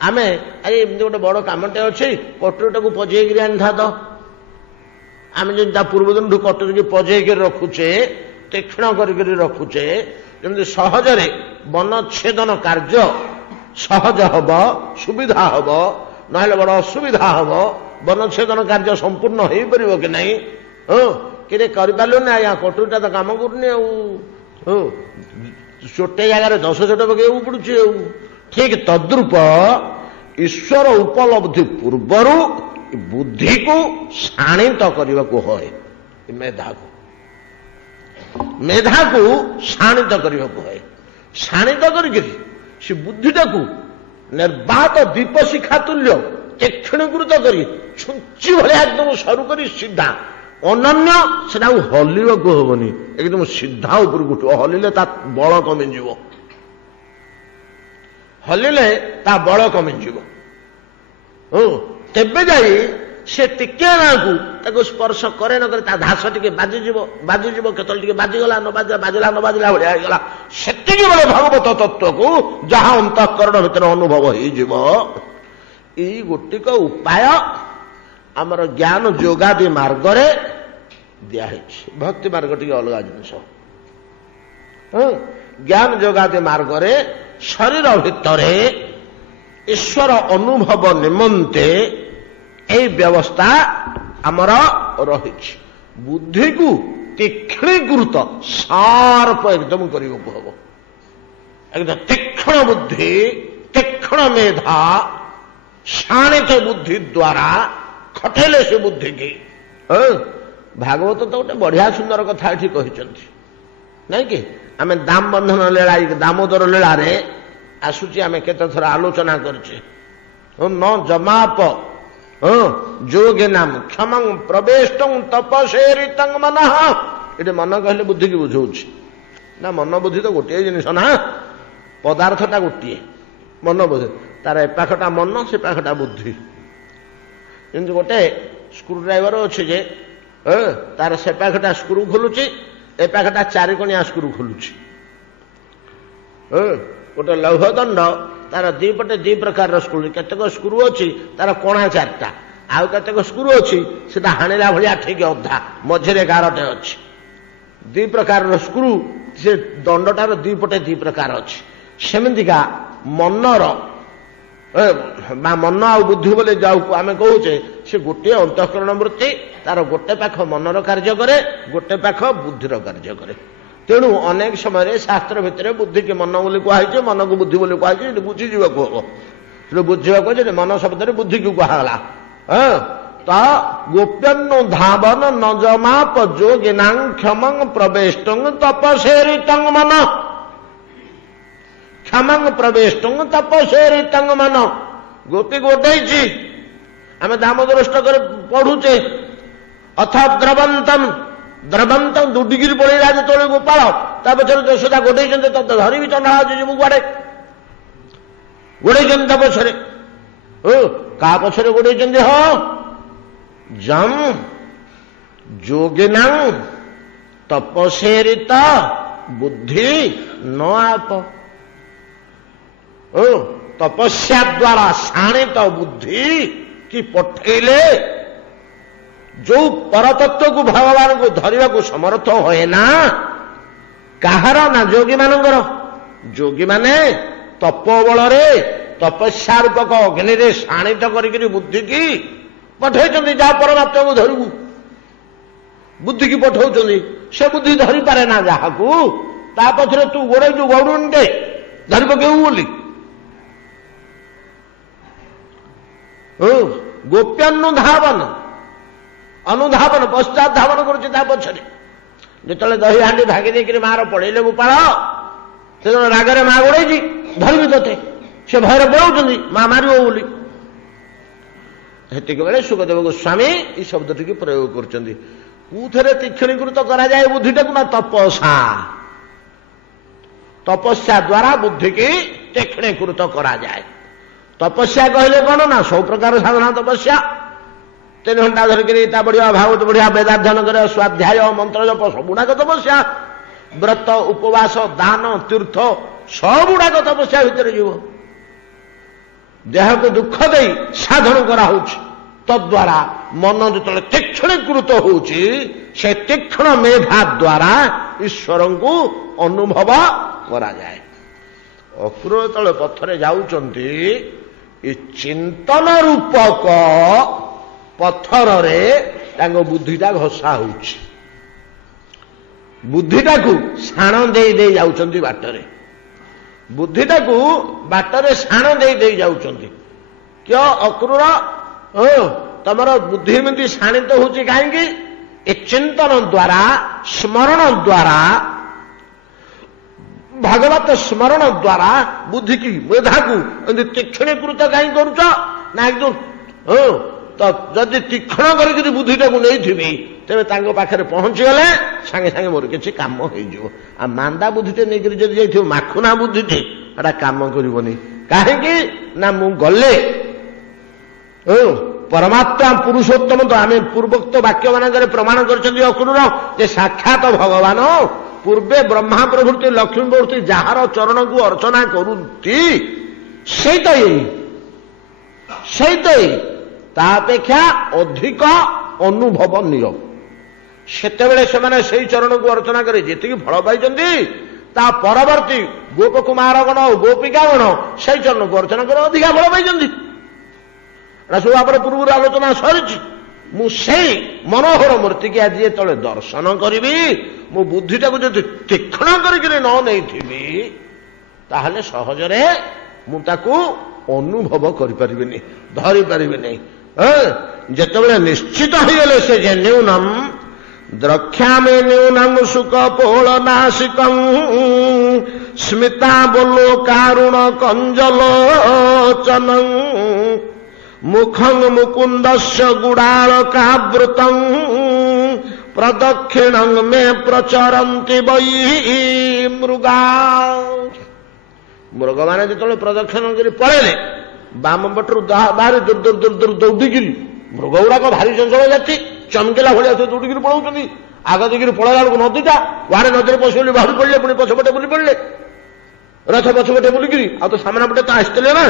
ଆମେ ଏମିତି ଗୋଟେ ବଡ କାମଟେ ଅଛି, କଟୁରୀଟାକୁ ପଜେଇକିରି ଆଣିଥାନ୍ତ। ଆମେ ଯେମିତି ତା ପୂର୍ବ ଦିନଠୁ କଟୁରୀକି ପଜେଇକିରି ରଖୁଛେ, ତୀକ୍ଷ୍ଣ କରିକିରି ରଖୁଛେ, ଯେମିତି ସହଜରେ ବନଚ୍ଛେଦନ କାର୍ଯ୍ୟ ସହଜ ହବ, ସୁବିଧା ହବ, ନହେଲେ ବଡ ଅସୁବିଧା ହବ, ବନଚ୍ଛେଦନ କାର୍ଯ୍ୟ ସମ୍ପୂର୍ଣ୍ଣ ହେଇପାରିବ କି ନାହିଁ? କିରେ କରିପାରିଲୁନି, ଆଜ୍ଞା କଟୁରୀଟା ତ କାମ କରୁନି, ଆଉ ଚୋଟେ ଜାଗାରେ 10 ଚୋଟ ପକେଇବାକୁ ପଡୁଛି। ଆଉ ଠିକ ତଦ୍ରୂପ ଈଶ୍ୱର ଉପଲବ୍ଧି ପୂର୍ବରୁ ବୁଦ୍ଧିକୁ ଶାଣିତ କରିବାକୁ ହୁଏ। ମେଧାକୁ ଶାଣିତ କରିବାକୁ ହୁଏ। ଶାଣିତ କରିକିରି ସେ ବୁଦ୍ଧିଟାକୁ ନିର୍ବାତ ଦୀପ ଶିଖା ତୁଲ୍ୟ ତୀକ୍ଷ୍ଣୀକୃତ କରି ଛୁଞ୍ଚି ଭଳିଆ ଏକଦମ ସରୁ କରି ସିଧା ଅନନ୍ୟ, ସେଟା ଆଉ ହଲିବାକୁ ହବନି, ଏକଦମ ସିଧା ଉପରକୁ ଉଠିବ। ହଲିଲେ ତା ବଳ କମିଯିବ, ହଲିଲେ ତା ବଳ କମିଯିବ। ତେବେ ଯାଇ ସେ ଟିକେ ନାକୁ ତାକୁ ସ୍ପର୍ଶ କରେ ନ କରେ ତା ଧାସ ଟିକେ ବାଜିଯିବ, କେତେବେଳେ ଟିକେ ବାଜିଗଲା, ନ ବାଜିଲା ନ ବାଜିଲା ଭଳିଆ ହେଇଗଲା। ସେତିକି ବେଳେ ଭଗବତ ତତ୍ତ୍ୱକୁ ଯାହା ଅନ୍ତଃକରଣ ଭିତରେ ଅନୁଭବ ହେଇଯିବ। ଏଇ ଗୋଟିକ ଉପାୟ ଆମର ଜ୍ଞାନ ଯୋଗାଦି ମାର୍ଗରେ ଦିଆହେଇଛି। ଭକ୍ତି ମାର୍ଗ ଟିକେ ଅଲଗା ଜିନିଷ। ଜ୍ଞାନ ଯୋଗାଦି ମାର୍ଗରେ ଶରୀର ଭିତରେ ଈଶ୍ୱର ଅନୁଭବ ନିମନ୍ତେ এই ବ୍ୟବସ୍ଥା ଆମର ରହିଛି। ବୁଦ୍ଧିକୁ ତୀକ୍ଷ୍ଣୀକୃତ ସାର୍ପ ଏକଦମ କରିବାକୁ ହବ। একদম তীক্ষ্ণ বুদ্ধি, তীক্ষ্ণ মেধা, শাଣିତ ବୁଦ୍ଧି ଦ୍ୱାରା ଖଟେଇଲେ ସେ ବୁଦ୍ଧିକି। ଭାଗବତ ତ ଗୋଟେ ବଢିଆ ସୁନ୍ଦର କଥା ଏଠି କହିଛନ୍ତି, ନାଇଁ କି? ଆମେ ଦାମ ବନ୍ଧନ ଲୀଳା, ଦାମୋଦର ଲୀଳାରେ ଆସୁଛି, ଆମେ କେତେଥର ଆଲୋଚନା କରିଛେ। ନ ଜମାପ ଯୋଗେ ନାମ କ୍ଷମଂ ପ୍ରବେଷ୍ଟଂ ତପସେରିତଂ ମନଃ। ଏଠି ମନ କହିଲେ ବୁଦ୍ଧିକି ବୁଝଉଛି ନା? ମନ ବୁଦ୍ଧି ତ ଗୋଟିଏ ଜିନିଷ ନା, ପଦାର୍ଥଟା ଗୋଟିଏ। ମନ ବୁଦ୍ଧି ତାର ଏ ପାଖଟା ମନ, ସେ ପାଖଟା ବୁଦ୍ଧି। ଯେମିତି ଗୋଟେ ସ୍କ୍ରୁ ଡ୍ରାଇଭର ଅଛି ଯେ ତାର ସେ ପାଖଟା ସ୍କ୍ରୁ ଖୋଲୁଛି, ଏ ପାଖଟା ଚାରିକଣିଆ ସ୍କ୍ରୁ ଖୋଲୁଛି। ଗୋଟେ ଲୌହ ଦଣ୍ଡ, ତାର ଦି ପଟେ ଦି ପ୍ରକାରର ସ୍କ୍ରୁ, କେତେକ ସ୍କ୍ରୁ ଅଛି ତାର କଣା ଚାରିଟା, ଆଉ କେତେକ ସ୍କ୍ରୁ ଅଛି ସେଟା ହାଣିଲା ଭଳିଆ ଠିକ ଅଧା ମଝିରେ ଗାରଟେ ଅଛି। ଦି ପ୍ରକାରର ସ୍କ୍ରୁ, ସେ ଦଣ୍ଡଟାର ଦି ପଟେ ଦି ପ୍ରକାର ଅଛି। ସେମିତିକା ମନର ବା ମନ ଆଉ ବୁଦ୍ଧି ବୋଲି ଯାହାକୁ ଆମେ କହୁଛେ, ସେ ଗୋଟିଏ ଅନ୍ତଃକରଣ ବୃତ୍ତି, ତାର ଗୋଟେ ପାଖ ମନର କାର୍ଯ୍ୟ କରେ, ଗୋଟେ ପାଖ ବୁଦ୍ଧିର କାର୍ଯ୍ୟ କରେ। ତେଣୁ ଅନେକ ସମୟରେ ଶାସ୍ତ୍ର ଭିତରେ ବୁଦ୍ଧିକି ମନ ବୋଲି କୁହାଯାଇଛି, ମନକୁ ବୁଦ୍ଧି ବୋଲି କୁହାଯାଇଛି। ସେଠି ବୁଝିଯିବାକୁ ହବ, ସେଠି ବୁଝିବାକୁ ଅଛି। ମନ ଶବ୍ଦରେ ବୁଦ୍ଧିକୁ କୁହାଗଲା। ତ ଗୋପ୍ୟନୁ ଧାବନ ନ ଜମାପ ଯୋଗିନାଂ କ୍ଷମଂ ପ୍ରବେଷ୍ଟଂ ତପସେରିତଂ ମନ, କ୍ଷମଂ ପ୍ରବେଷ୍ଟଂ ତପସେରିତଂ ମନ। ଗୋପୀ ଗୋଟେଇଛି, ଆମେ ଦାମୋଦର ଷ୍ଟକରେ ପଢୁଛେ। ଅଥ ଦ୍ରବନ୍ତମ୍, ଦ୍ରବନ୍ତମ୍ ଦୁଡ଼ିକିରି ପଳେଇଲା ଯେତେବେଳେ ଗୋପାଳ, ତା ପଛରେ ଯଶୋଦା ଗୋଟେଇଛନ୍ତି, ତତେ ଧରିବି ଚଣ୍ଡାଳ ଅଛି ଯିବୁ କୁଆଡେ, ଗୋଡେଇଛନ୍ତି ତା ପଛରେ। କାହା ପଛରେ ଗୋଡେଇଛନ୍ତି? ହଁ, ଜମ୍ ଯୋଗିନାଂ ତପସେରିତ ବୁଦ୍ଧି ନ ଆପ। ତପସ୍ୟା ଦ୍ୱାରା ଶାଣିତ ବୁଦ୍ଧି କି ପଠେଇଲେ ଯୋଉ ପରତତ୍ୱକୁ ଭଗବାନଙ୍କୁ ଧରିବାକୁ ସମର୍ଥ ହୁଏ ନା, କାହାର? ନା ଯୋଗୀ ମାନଙ୍କର। ଯୋଗୀମାନେ ତପୋବଳରେ ତପସ୍ୟା ରୂପକ ଅଗ୍ନିରେ ଶାଣିତ କରିକିରି ବୁଦ୍ଧିକି ପଠେଇଛନ୍ତି। ଯାହା ପରମାତ୍ମାକୁ ଧରିବୁ ବୁଦ୍ଧିକି ପଠଉଛନ୍ତି, ସେ ବୁଦ୍ଧି ଧରିପାରେ ନା ଯାହାକୁ। ତା ପଛରେ ତୁ ଗୋଡେଇଛୁ ଗୌରୁଣ୍ଡେ ଧରି ପକେଇବୁ ବୋଲି। ଗୋପ୍ୟାନୁଧାବନ, ଅନୁଧାବନ, ପଶ୍ଚାତ ଧାବନ କରୁଛି ତା ପଛରେ। ଯେତେବେଳେ ଦହି ହାଣ୍ଡି ଭାଗି ଦେଇକିରି ମାର ପଳେଇଲେ ଗୋପାଳ, ସେତେବେଳେ ରାଗରେ ମା ଗୋଡେଇଛି, ଧରିବି ତତେ। ସେ ଭୟରେ ପଳାଉଛନ୍ତି ମା ମାରିବ ବୋଲି। ସେତିକି ବେଳେ ସୁଖଦେବ ଗୋସ୍ୱାମୀ ଏଇ ଶବ୍ଦଟିକୁ ପ୍ରୟୋଗ କରୁଛନ୍ତି। କୋଉଥିରେ ତୀକ୍ଷଣୀକୃତ କରାଯାଏ ବୁଦ୍ଧିଟାକୁ? ନା ତପସା, ତପସ୍ୟା ଦ୍ୱାରା ବୁଦ୍ଧିକି ତୀକ୍ଷଣୀକୃତ କରାଯାଏ। ତପସ୍ୟା କହିଲେ କଣ? ନା ସବୁ ପ୍ରକାର ସାଧନା ତପସ୍ୟା। 3 ଘଣ୍ଟା ଧରିକିରି ଗୀତା ପଢିବା, ଭାଗବତ ପଢିବା, ବେଦାଧ୍ୟୟନ କରିବା, ସ୍ୱାଧ୍ୟାୟ, ମନ୍ତ୍ର ଜପ, ସବୁଗୁଡାକ ତପସ୍ୟା। ବ୍ରତ, ଉପବାସ, ଦାନ, ତୀର୍ଥ, ସବୁଗୁଡାକ ତପସ୍ୟା ଭିତରେ ଯିବ। ଦେହକୁ ଦୁଃଖ ଦେଇ ସାଧନ କରାହଉଛି, ତଦ୍ୱାରା ମନ ଯେତେବେଳେ ତୀକ୍ଷଣୀକୃତ ହଉଛି, ସେ ତୀକ୍ଷ୍ଣ ମେଧା ଦ୍ୱାରା ଈଶ୍ୱରଙ୍କୁ ଅନୁଭବ କରାଯାଏ। ଅକ୍ରୂର ଯେତେବେଳେ ପଥରେ ଯାଉଛନ୍ତି, ଏ ଚିନ୍ତନ ରୂପକ ପଥରରେ ତାଙ୍କ ବୁଦ୍ଧିଟା ଘଷା ହଉଛି। ବୁଦ୍ଧିଟାକୁ ଶାଣ ଦେଇ ଦେଇ ଯାଉଛନ୍ତି ବାଟରେ, ବୁଦ୍ଧିଟାକୁ ବାଟରେ ଶାଣ ଦେଇ ଦେଇ ଯାଉଛନ୍ତି। କିୟ ଅକ୍ରୂର, ତମର ବୁଦ୍ଧି ଏମିତି ଶାଣିତ ହଉଛି କାହିଁକି? ଏ ଚିନ୍ତନ ଦ୍ୱାରା, ସ୍ମରଣ ଦ୍ୱାରା, ଭାଗବତ ସ୍ମରଣ ଦ୍ୱାରା ବୁଦ୍ଧିକି, ମେଧାକୁ ଏମିତି ତୀକ୍ଷଣୀକୃତ କାହିଁ କରୁଛ? ନା ଏକଦମ ତ ଯଦି ତୀକ୍ଷଣ କରିକି ବୁଦ୍ଧିଟାକୁ ନେଇଥିବି, ତେବେ ତାଙ୍କ ପାଖରେ ପହଞ୍ଚିଗଲେ ସାଙ୍ଗେ ସାଙ୍ଗେ ମୋର କିଛି କାମ ହେଇଯିବ। ଆଉ ମାନ୍ଦା ବୁଦ୍ଧିଟେ ନେଇକରି ଯଦି ଯାଇଥିବ, ମାଖୁନା ବୁଦ୍ଧିଟେ, ଏଟା କାମ କରିବନି। କାହିଁକି? ନା ମୁଁ ଗଲେ ପରମାତ୍ମା ପୁରୁଷୋତ୍ତମ, ତ ଆମେ ପୂର୍ବୋକ୍ତ ବାକ୍ୟ ମାନଙ୍କରେ ପ୍ରମାଣ କରିଛନ୍ତି ଅକ୍ରୂର ଯେ ସାକ୍ଷାତ ଭଗବାନ ପୂର୍ବେ ବ୍ରହ୍ମା ପ୍ରଭୃତି ଲକ୍ଷ୍ମୀ ପ୍ରଭୃତି ଯାହାର ଚରଣକୁ ଅର୍ଚ୍ଚନା କରୁନ୍ତି, ସେଇତ ତା ଅପେକ୍ଷା ଅଧିକ ଅନୁଭବନୀୟ। ସେତେବେଳେ ସେମାନେ ସେଇ ଚରଣକୁ ଅର୍ଚ୍ଚନା କରି ଯେତିକି ଫଳ ପାଇଛନ୍ତି, ତା ପରବର୍ତ୍ତୀ ଗୋପକୁମାରଗଣ ଓ ଗୋପିକାଗଣ ସେଇ ଚରଣକୁ ଅର୍ଚ୍ଚନା କରି ଅଧିକା ଫଳ ପାଇଛନ୍ତି। ଏଟା ସବୁ ଆମର ପୂର୍ବରୁ ଆଲୋଚନା ସରିଛି। ମୁଁ ସେଇ ମନୋହର ମୂର୍ତ୍ତିକି ଆଜି ଯେତେବେଳେ ଦର୍ଶନ କରିବି, ମୁଁ ବୁଦ୍ଧିଟାକୁ ଯଦି ତୀକ୍ଷ୍ଣ କରିକି ନ ନେଇଥିବି, ତାହେଲେ ସହଜରେ ମୁଁ ତାକୁ ଅନୁଭବ କରିପାରିବିନି, ଧରିପାରିବିନି। ଯେତେବେଳେ ନିଶ୍ଚିତ ହେଇଗଲେ ସେ ଯେ ନ୍ୟୁନମ୍ ଦ୍ରକ୍ଷ୍ୟାମେ ନ୍ୟୁନଂ ସୁଖ ପୋଳ ନାସିକଂ ସ୍ମିତା ବୋଲୋ କାରୁଣ କଞ୍ଜଲୋଚନଂ ମୁଖଂ ମୁକୁନ୍ଦସ୍ୟ ଗୁଡାଳ କାବୃତଂ ପ୍ରଦକ୍ଷିଣଂ ମେ ପ୍ରଚରନ୍ତି ବୈ ମୃଗା। ମୃଗମାନେ ଯେତେବେଳେ ପ୍ରଦକ୍ଷିଣ କରି ପଳେଇଲେ, ବାମ ପଟରୁ ବାହାରେ ଦୂର ଦୂର ଦୂର ଦୂର ଦୌଡ଼ିକିରି, ମୃଗ ଗୁଡାକ ଭାରି ଚଞ୍ଚଳ ଜାତି, ଚମକିଲା ଭଳିଆ ସେ ଦୌଡ଼ିକିରି ପଳାଉଛନ୍ତି। ଆଗ ଦିକିରି ପଳେଇଲା ବେଳକୁ ନଦୀଟା, କୁଆଡେ ନଦୀରେ ପଶି ବୋଲି ବାହାରି ପଡ଼ିଲେ, ପୁଣି ପଛପଟେ ବୁଲି ପଡ଼ିଲେ, ରଥ ପଛପଟେ ବୁଲିକିରି। ଆଉ ତ ସାମ୍ନା ପଟେ ତ ଆସିଥିଲେ ନା,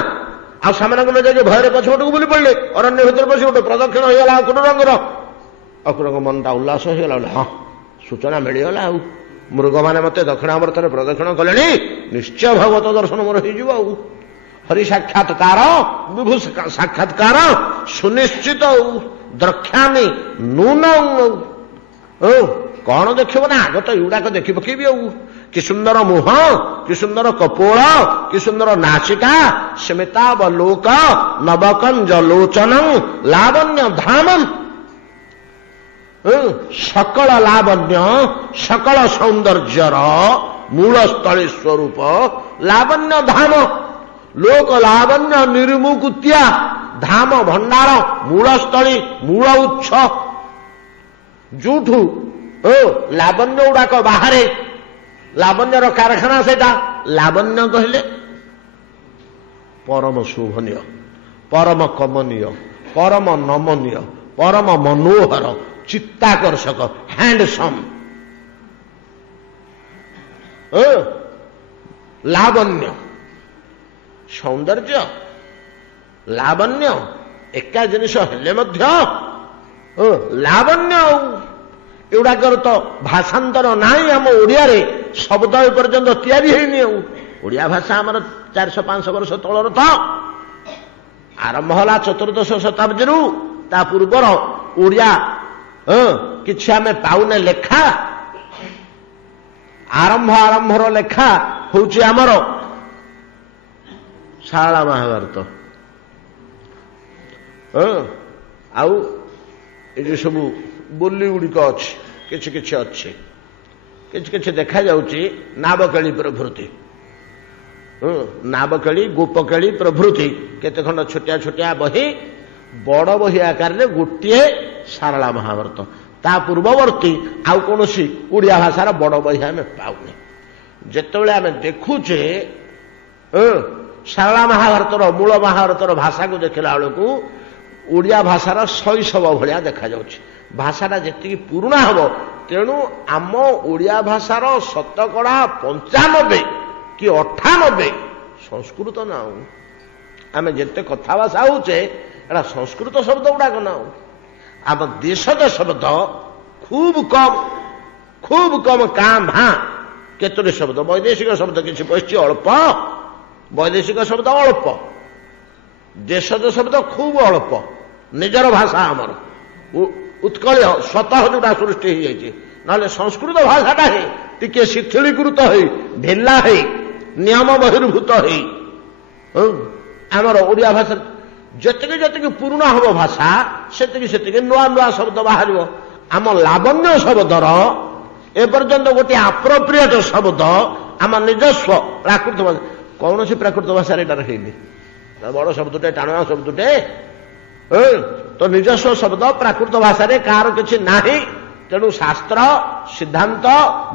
ଆଉ ସେମାନଙ୍କୁ ନ ଯାଇକି ଭୟରେ ପଛପଟକୁ ବୁଲି ପଡ଼ିଲେ, ଅରଣ୍ୟ ଭିତରେ ପଶି ଗୋଟେ ପ୍ରଦକ୍ଷିଣ ହେଇଗଲା ଅକୁଟରଙ୍ଗର। ଅକୁଟଙ୍କ ମନଟା ଉଲ୍ଲାସ ହେଇଗଲା। ହଁ, ସୂଚନା ମିଳିଗଲା, ଆଉ ମୃଗମାନେ ମତେ ଦକ୍ଷିଣାବର୍ତ୍ତରେ ପ୍ରଦକ୍ଷିଣ କଲେଣି, ନିଶ୍ଚୟ ଭଗବତ ଦର୍ଶନ ମୋର ହେଇଯିବ। ଆଉ ହରି ସାକ୍ଷାତକାର, ବିଭୁ ସାକ୍ଷାତକାର ସୁନିଶ୍ଚିତ। ଆଉ ଦ୍ରକ୍ଷ୍ୟାମି ନୂନ। କଣ ଦେଖିବ ନା, ଆଗ ତ ଏଗୁଡାକ ଦେଖି ପକେଇବି। ଆଉ କି ସୁନ୍ଦର ମୁହଁ, କି ସୁନ୍ଦର କପୋଳ, କି ସୁନ୍ଦର ନାସିକା, ସ୍ମିତାବଲୋକ ନବକଞ୍ଜ ଲୋଚନଂ ଲାବଣ୍ୟ ଧାମଂ। ସକଳ ଲାବଣ୍ୟ, ସକଳ ସୌନ୍ଦର୍ଯ୍ୟର ମୂଳସ୍ଥଳୀ ସ୍ୱରୂପ ଲାବଣ୍ୟ ଧାମ। ଲୋକ ଲାବଣ୍ୟ ନିର୍ମୁକୁତିଆ ଧାମ ଭଣ୍ଡାର, ମୂଳସ୍ଥଳୀ, ମୂଳ ଉତ୍ସ, ଯୋଉଠୁ ଲାବଣ୍ୟ ଗୁଡାକ ବାହାରେ। ଲାବଣ୍ୟର କାରଖାନା ସେଇଟା। ଲାବଣ୍ୟ କହିଲେ ପରମ ଶୋଭନୀୟ, ପରମ କମନୀୟ, ପରମ ନମନୀୟ, ପରମ ମନୋହର, ଚିତ୍ତାକର୍ଷକ, ହ୍ୟାଣ୍ଡସମ୍। ଲାବଣ୍ୟ ସୌନ୍ଦର୍ଯ୍ୟ, ଲାବଣ୍ୟ ଏକା ଜିନିଷ ହେଲେ ମଧ୍ୟ ଲାବଣ୍ୟ। ଆଉ ଏଗୁଡାକର ତ ଭାଷାନ୍ତର ନାହିଁ ଆମ ଓଡ଼ିଆରେ, ଶବ୍ଦ ଏପର୍ଯ୍ୟନ୍ତ ତିଆରି ହେଇନି। ଆଉ ଓଡ଼ିଆ ଭାଷା ଆମର 400-500 ବର୍ଷ ତଳର ତ ଆରମ୍ଭ ହେଲା ଚତୁର୍ଦ୍ଦଶ ଶତାବ୍ଦୀରୁ। ତା ପୂର୍ବର ଓଡ଼ିଆ କିଛି ଆମେ ପାଉନେ ଲେଖା। ଆରମ୍ଭର ଲେଖା ହଉଛି ଆମର ଶାରଳା ମହାଭାରତ। ଆଉ ଏ ଯୋଉ ସବୁ ବୋଲି ଗୁଡ଼ିକ ଅଛି, କିଛି କିଛି ଅଛି, କିଛି କିଛି ଦେଖାଯାଉଛି ନାବକେଳି ପ୍ରଭୃତି। ନାବକେଳି, ଗୋପକେଳି ପ୍ରଭୃତି କେତେ ଖଣ୍ଡ ଛୋଟିଆ ଛୋଟିଆ ବହି, ବଡ଼ ବହି ଆକାରରେ ଗୋଟିଏ ଶାରଳା ମହାଭାରତ। ତା ପୂର୍ବବର୍ତ୍ତୀ ଆଉ କୌଣସି ଓଡ଼ିଆ ଭାଷାର ବଡ଼ ବହି ଆମେ ପାଉନି। ଯେତେବେଳେ ଆମେ ଦେଖୁଛେ ଶାରଳା ମହାଭାରତର, ମୂଳ ମହାଭାରତର ଭାଷାକୁ ଦେଖିଲା ବେଳକୁ ଓଡ଼ିଆ ଭାଷାର ଶୈଶବ ଭଳିଆ ଦେଖାଯାଉଛି। ଭାଷାଟା ଯେତିକି ପୁରୁଣା ହେବ, ତେଣୁ ଆମ ଓଡ଼ିଆ ଭାଷାର ଶତକଡ଼ା 95 କି 98 ସଂସ୍କୃତ ନା। ଆଉ ଆମେ ଯେତେ କଥା ଭାଷା ହଉଛେ ଏଟା ସଂସ୍କୃତ ଶବ୍ଦ ଗୁଡାକ ନା। ଆଉ ଆମ ଦେଶଜ ଶବ୍ଦ ଖୁବ୍ କମ୍ କାଁ ଭାଁ କେତୋଟି ଶବ୍ଦ। ବୈଦେଶିକ ଶବ୍ଦ କିଛି ପଶିଛି ଅଳ୍ପ, ବୈଦେଶିକ ଶବ୍ଦ ଅଳ୍ପ, ଦେଶଜ ଶବ୍ଦ ଖୁବ୍ ଅଳ୍ପ। ନିଜର ଭାଷା ଆମର ଉତ୍କଳୀୟ ସ୍ୱତଃ ଯୋଉଟା ସୃଷ୍ଟି ହେଇଯାଇଛି। ନହେଲେ ସଂସ୍କୃତ ଭାଷାଟା ହିଁ ଟିକେ ଶିଥିଳୀକୃତ ହେଇ, ଢିଲା ହେଇ, ନିୟମ ବହିର୍ଭୂତ ହେଇ ଆମର ଓଡ଼ିଆ ଭାଷା ଯେତିକି ଯେତିକି ପୁରୁଣା ହେବ ଭାଷା, ସେତିକି ସେତିକି ନୂଆ ନୂଆ ଶବ୍ଦ ବାହାରିବ। ଆମ ଲାବଣ୍ୟ ଶବ୍ଦର ଏପର୍ଯ୍ୟନ୍ତ ଗୋଟିଏ ଆପ୍ରୋପ୍ରିଏଟ ଶବ୍ଦ ଆମ ନିଜସ୍ୱ ପ୍ରାକୃତ ଭାଷା, କୌଣସି ପ୍ରାକୃତ ଭାଷାରେ ଏଟାର ହେଇନି। ବଡ଼ ଶବ୍ଦଟେ, ଟାଣୁଆ ଶବ୍ଦଟେ, ତ ନିଜସ୍ୱ ଶବ୍ଦ ପ୍ରାକୃତ ଭାଷାରେ କାହାର କିଛି ନାହିଁ। ତେଣୁ ଶାସ୍ତ୍ର ସିଦ୍ଧାନ୍ତ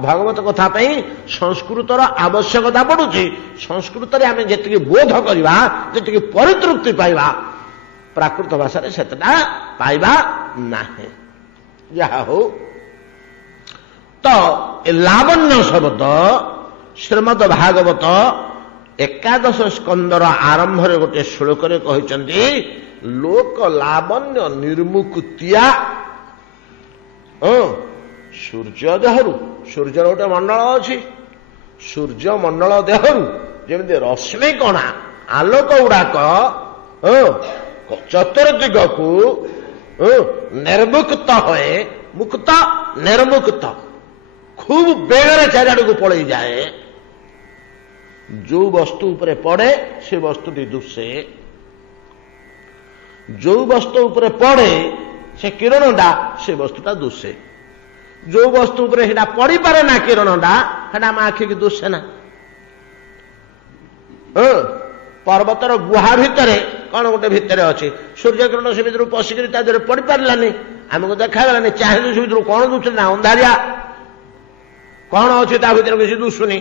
ଭଗବତ କଥା ପାଇଁ ସଂସ୍କୃତର ଆବଶ୍ୟକତା ପଡୁଛି। ସଂସ୍କୃତରେ ଆମେ ଯେତିକି ବୋଧ କରିବା, ଯେତିକି ପରିତୃପ୍ତି ପାଇବା, ପ୍ରାକୃତ ଭାଷାରେ ସେତେଟା ପାଇବା ନାହିଁ। ଯାହା ହଉ, ତ ଲାବଣ୍ୟ ଶବ୍ଦ ଶ୍ରୀମଦ୍ ଭାଗବତ 11 ସ୍କନ୍ଧର ଆରମ୍ଭରେ ଗୋଟେ ଶ୍ଲୋକରେ କହିଛନ୍ତି, ଲୋକ ଲାବଣ୍ୟ ନିର୍ମୁକୁତିଆ। ସୂର୍ଯ୍ୟ ଦେହରୁ, ସୂର୍ଯ୍ୟର ଗୋଟେ ମଣ୍ଡଳ ଅଛି, ସୂର୍ଯ୍ୟ ମଣ୍ଡଳ ଦେହରୁ ଯେମିତି ରଶ୍ମି କଣା ଆଲୋକ ଗୁଡାକ ଚତୁର୍ଦିଗକୁ ନିର୍ମୁକ୍ତ ହୁଏ, ମୁକ୍ତ ନିର୍ମୁକ୍ତ ଖୁବ୍ ବେଗରେ ଚାରିଆଡ଼କୁ ପଳେଇଯାଏ। ଯୋଉ ବସ୍ତୁ ଉପରେ ପଡେ ସେ ବସ୍ତୁଟି ଦୁଷେ। ଯୋଉ ବସ୍ତୁ ଉପରେ ପଡେ ସେ କିରଣଟା, ସେ ବସ୍ତୁଟା ଦୁଷେ। ଯୋଉ ବସ୍ତୁ ଉପରେ ସେଟା ପଡିପାରେ ନା କିରଣଟା, ସେଟା ଆମ ଆଖିକି ଦୁଷେ ନା। ପର୍ବତର ଗୁହା ଭିତରେ କଣ ଗୋଟେ ଭିତରେ ଅଛି, ସୂର୍ଯ୍ୟ କିରଣ ସେ ଭିତରୁ ପଶିକିରି ତା ଦେହରେ ପଡିପାରିଲାନି, ଆମକୁ ଦେଖାଗଲାନି। ଚାହିଁଲେ ସେ ଭିତରୁ କଣ ଦୁଷେ ନା, ଅନ୍ଧାରିଆ କଣ ଅଛି ତା ଭିତରେ କିଛି ଦୁଷୁନି।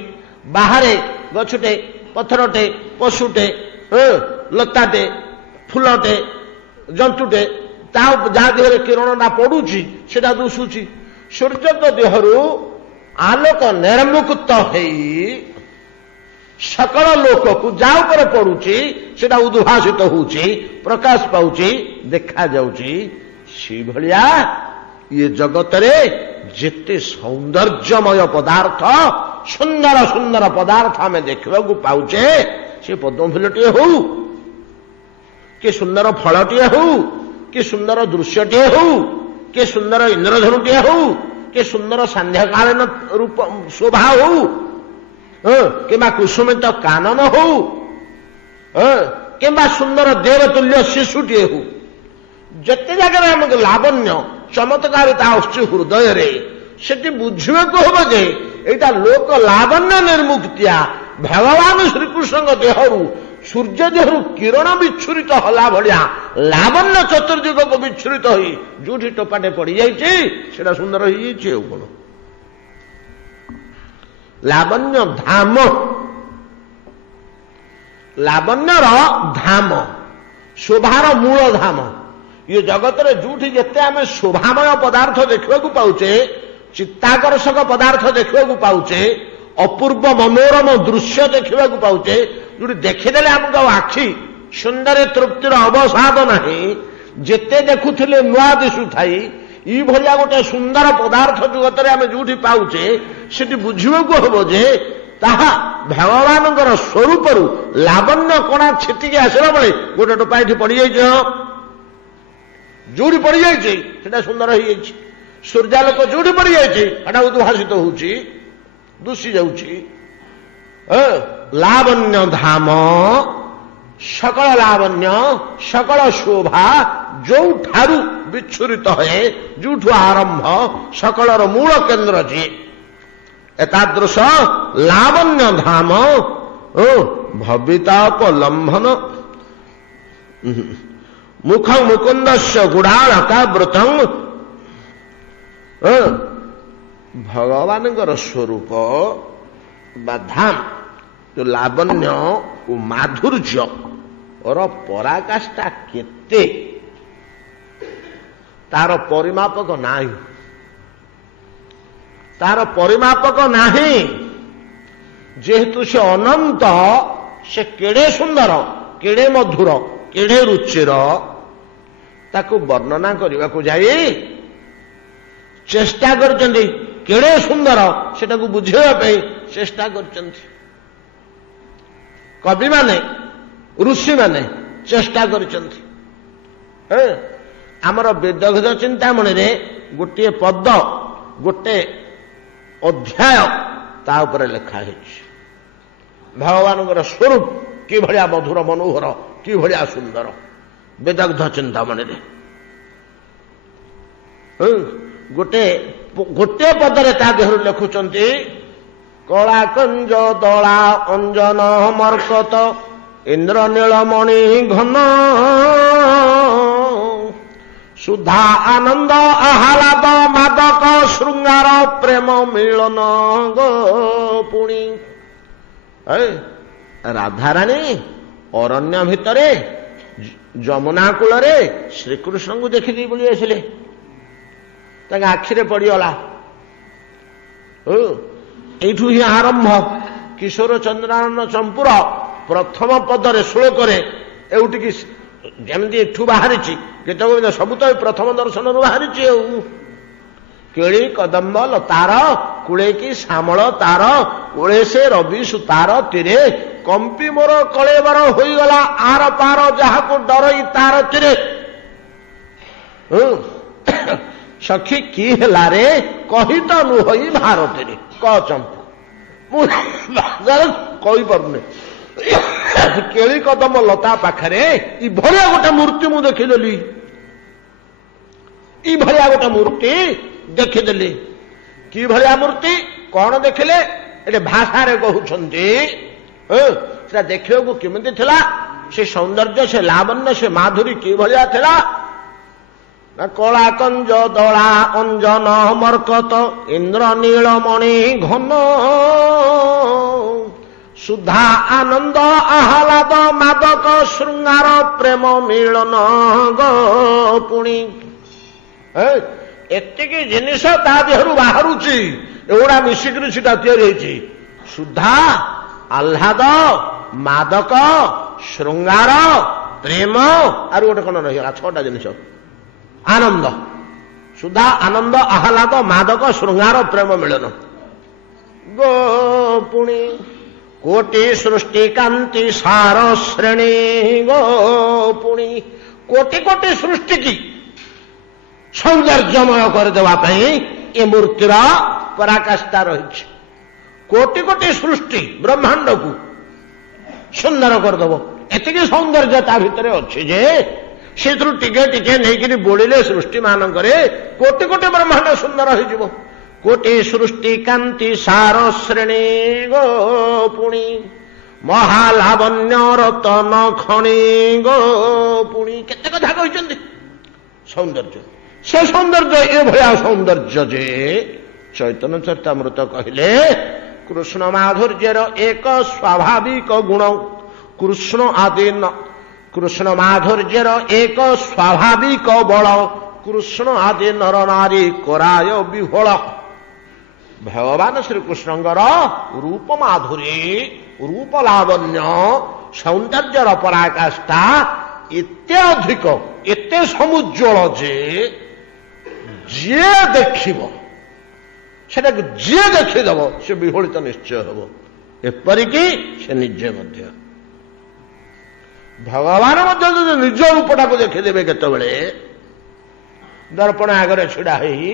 ବାହାରେ ଗଛଟେ, ପଥରଟେ, ପଶୁଟେ, ଲତାଟେ, ଫୁଲଟେ, ଜନ୍ତୁଟେ, ତା ଯାହା ଦେହରେ କିରଣଟା ପଡୁଛି ସେଟା ଦୁଷୁଛି। ସୂର୍ଯ୍ୟଙ୍କ ଦେହରୁ ଆଲୋକ ନିର୍ମୁକ୍ତ ହେଇ सकल लोक को जा ऊपर पड़ुची सेटा उद्भासित होउची प्रकाश पाउची देखा जाउची सी भलिया ये जगत रे जेते सौंदर्यमय पदार्थ सुंदर सुंदर पदार्थ आम देखा पाउचे से पद्मफुलटे हो कि सुंदर फलटे हो कि सुंदर दृश्यटे हो कि सुंदर इंद्रधनुटे हो कि सुंदर संध्याकालीन रूप शोभा हो कि कुसुमित कानन हो कि सुंदर देवतुल्य शिशुटे हो जिते जगह आमको लावण्य चमत्कारिता आसुची हृदय रे सेठी बुझे हम जे एटा लोक लावण्य निर्मुक्तिया भगवान श्रीकृष्ण देहरु सूर्य देहरु किरण विच्छुरित हला भलिया लावण्य चतुर्दिग को विच्छुरित होई जोठी टोपाटे पड़ी जाइए सेटा सुंदर हो जाइए कौन लावण्य धाम लावण्यर धाम शोभार मूल धाम ये जगत रे जोठी जेते आम शोभामय पदार्थ देखा पाउचे चित्ताकर्षक पदार्थ देखा पाउचे अपूर्व मनोरम दृश्य देखा पाउचे जो देखीदेले आमको आखि सुंदर तृप्तिर अवसाद नहीं जेते देखुले नुआ दिशु थाई ई भलिया गोटे सुंदर पदार्थ जगत रे आम जोठी पाउचे सेठी बुझिबाकू हबो जे ताहा भगवान स्वरूप लावण्य कणा छिटिकी आसला बेले गोटे टोपा एठी पड़ जाइए जोड़ी पड़ जाइए सुंदर हो जाइए सूर्यालोक जोड़ी पड़ जाइए उद्भासित होउची दुषी जाउची लावण्य धाम सकल लावण्य सकल शोभा जो ठारू विच्छुरित है जोठू आरंभ सकलर मूल केन्द्र जी एतादृश लावण्य धाम भवितापलंभन मुख मुकुंद गुड़ाका व्रतंग भगवान स्वरूप धाम जो लावण्य और माधुर्य और पराकाष्ठा केते तार परिमापक नाही तार परिमापक नाही जेहेतु से अनंत से केड़े सुंदर केड़े मधुर केड़े रुचिर ताकू वर्णना करने को जाए चेष्टा करचंदी केड़े सुंदर सेटा को बुझाइवाई चेष्टा करचंदी कवि माने ऋषि माने चेष्टा करचंदी आमर वेदघद चिंतामणि रे गोटे पद गोटे अध्याय ता ऊपर लिखा है भगवान स्वरूप कि भलिया मधुर मनोहर कि भलिया सुंदर वेदग्ध चिंतामणि रे गोटे गोटे पदरे ता देहरु लिखुचंती कला कंज दला अंजन मर्कत इंद्र नीलमणि घन सुधा आनंद आह्लाद मादक श्रृंगार प्रेम मिलन पुणी राधाराणी अरण्य भितरे जमुना कूल श्रीकृष्ण को देखी बोली आसिले आखिरे पड़गला एठू ही आरंभ किशोर चंद्रानन चंपुर प्रथम पदरे श्लोक एवटिकी जमी एठू बाहरी केतक सब तो प्रथम दर्शन बाहरी केड़ी कदम्ब लतार कूले की श्यामल तार कूले से रवि सुतार तीरे कंपी मोर कलेबर होगला आर पार जहा को डरई तार तीरे सखी की हेलारे कही तो नुहई भारती क चंपू कही पारे केली कदम लता पाखरे ई भलिया गोटे मूर्ति मु देखीदेली ई भलिया गोटे मूर्ति देखीदेली कि भलिया मूर्ति कौन देखिले एटे भाषा रे कहउछंती सेटा देखियो केमिति थिला से सौंदर्य से लावण्य से माधुरी कि भलिया थिला कला कंज दला अंजन मर्कत इंद्र नीलमणि घन सुधा आनंद आह्लाद मादक श्रृंगार प्रेम मिलन पुणी एतिकी जिनिस ता देहरु बाहरुची एगुड़ा मिसिकी सीटा तैयारी होइची सुधा ଆହ୍ଲାଦ, ମାଦକ, ଶୃଙ୍ଗାର, ପ୍ରେମ, ଆରୁ ଗୋଟେ କଣ ରହିଗଲା 6ଟା ଜିନିଷ। ଆନନ୍ଦ, ସୁଧା ଆନନ୍ଦ, ଆହ୍ଲାଦ, ମାଦକ, ଶୃଙ୍ଗାର, ପ୍ରେମ ମିଳନ। ଗୋପୁଣି କୋଟି ସୃଷ୍ଟି କାନ୍ତି ସାର ଶ୍ରେଣୀ। ଗୋପୁଣି କୋଟି କୋଟି ସୃଷ୍ଟି କି ସୌନ୍ଦର୍ଯ୍ୟମୟ କରିଦେବା ପାଇଁ ଏ ମୂର୍ତ୍ତିର ପରାକାଷ୍ଠା ରହିଛି। କୋଟି କୋଟି ସୃଷ୍ଟି ବ୍ରହ୍ମାଣ୍ଡକୁ ସୁନ୍ଦର କରିଦେବ, ଏତିକି ସୌନ୍ଦର୍ଯ୍ୟ ତା ଭିତରେ ଅଛି ଯେ ସେଥିରୁ ଟିକେ ଟିକେ ନେଇକିରି ବୋଳିଲେ ସୃଷ୍ଟି ମାନଙ୍କରେ କୋଟି କୋଟି ବ୍ରହ୍ମାଣ୍ଡ ସୁନ୍ଦର ହେଇଯିବ। କୋଟି ସୃଷ୍ଟି କାନ୍ତି ସାର ଶ୍ରେଣୀ। ଗୋପୁଣି ମହାଲାବଣ୍ୟ ରତନ ଖଣି। ଗୋପୁଣି କେତେ କଥା କହିଛନ୍ତି ସୌନ୍ଦର୍ଯ୍ୟ। ସେ ସୌନ୍ଦର୍ଯ୍ୟ ଏଭଳିଆ ସୌନ୍ଦର୍ଯ୍ୟ ଯେ ଚୈତନ୍ୟ ଚରିତାମୃତ କହିଲେ କୃଷ୍ଣ ମାଧୁର୍ଯ୍ୟର ଏକ ସ୍ୱାଭାବିକ ଗୁଣ। କୃଷ୍ଣ ମାଧୁର୍ଯ୍ୟର ଏକ ସ୍ୱାଭାବିକ ବଳ। କୃଷ୍ଣ ଆଦି ନର ନାରୀ କରାୟ ବିହୋଳ। ଭଗବାନ ଶ୍ରୀକୃଷ୍ଣଙ୍କର ରୂପ ମାଧୁରୀ, ରୂପ ଲାବଣ୍ୟ, ସୌନ୍ଦର୍ଯ୍ୟର ପରାକାଷ୍ଠା ଏତେ ଅଧିକ, ଏତେ ସମୁଜ୍ଜ୍ୱଳ ଯେ ଯିଏ ଦେଖିବ, ସେଟାକୁ ଯିଏ ଦେଖିଦେବ ସେ ବିହୋଳିତ ନିଶ୍ଚୟ ହେବ। ଏପରିକି ସେ ନିଜେ ମଧ୍ୟ, ଭଗବାନ ମଧ୍ୟ ଯଦି ନିଜ ରୂପଟାକୁ ଦେଖିଦେବେ କେତେବେଳେ ଦର୍ପଣ ଆଗରେ ଛିଡ଼ା ହେଇ,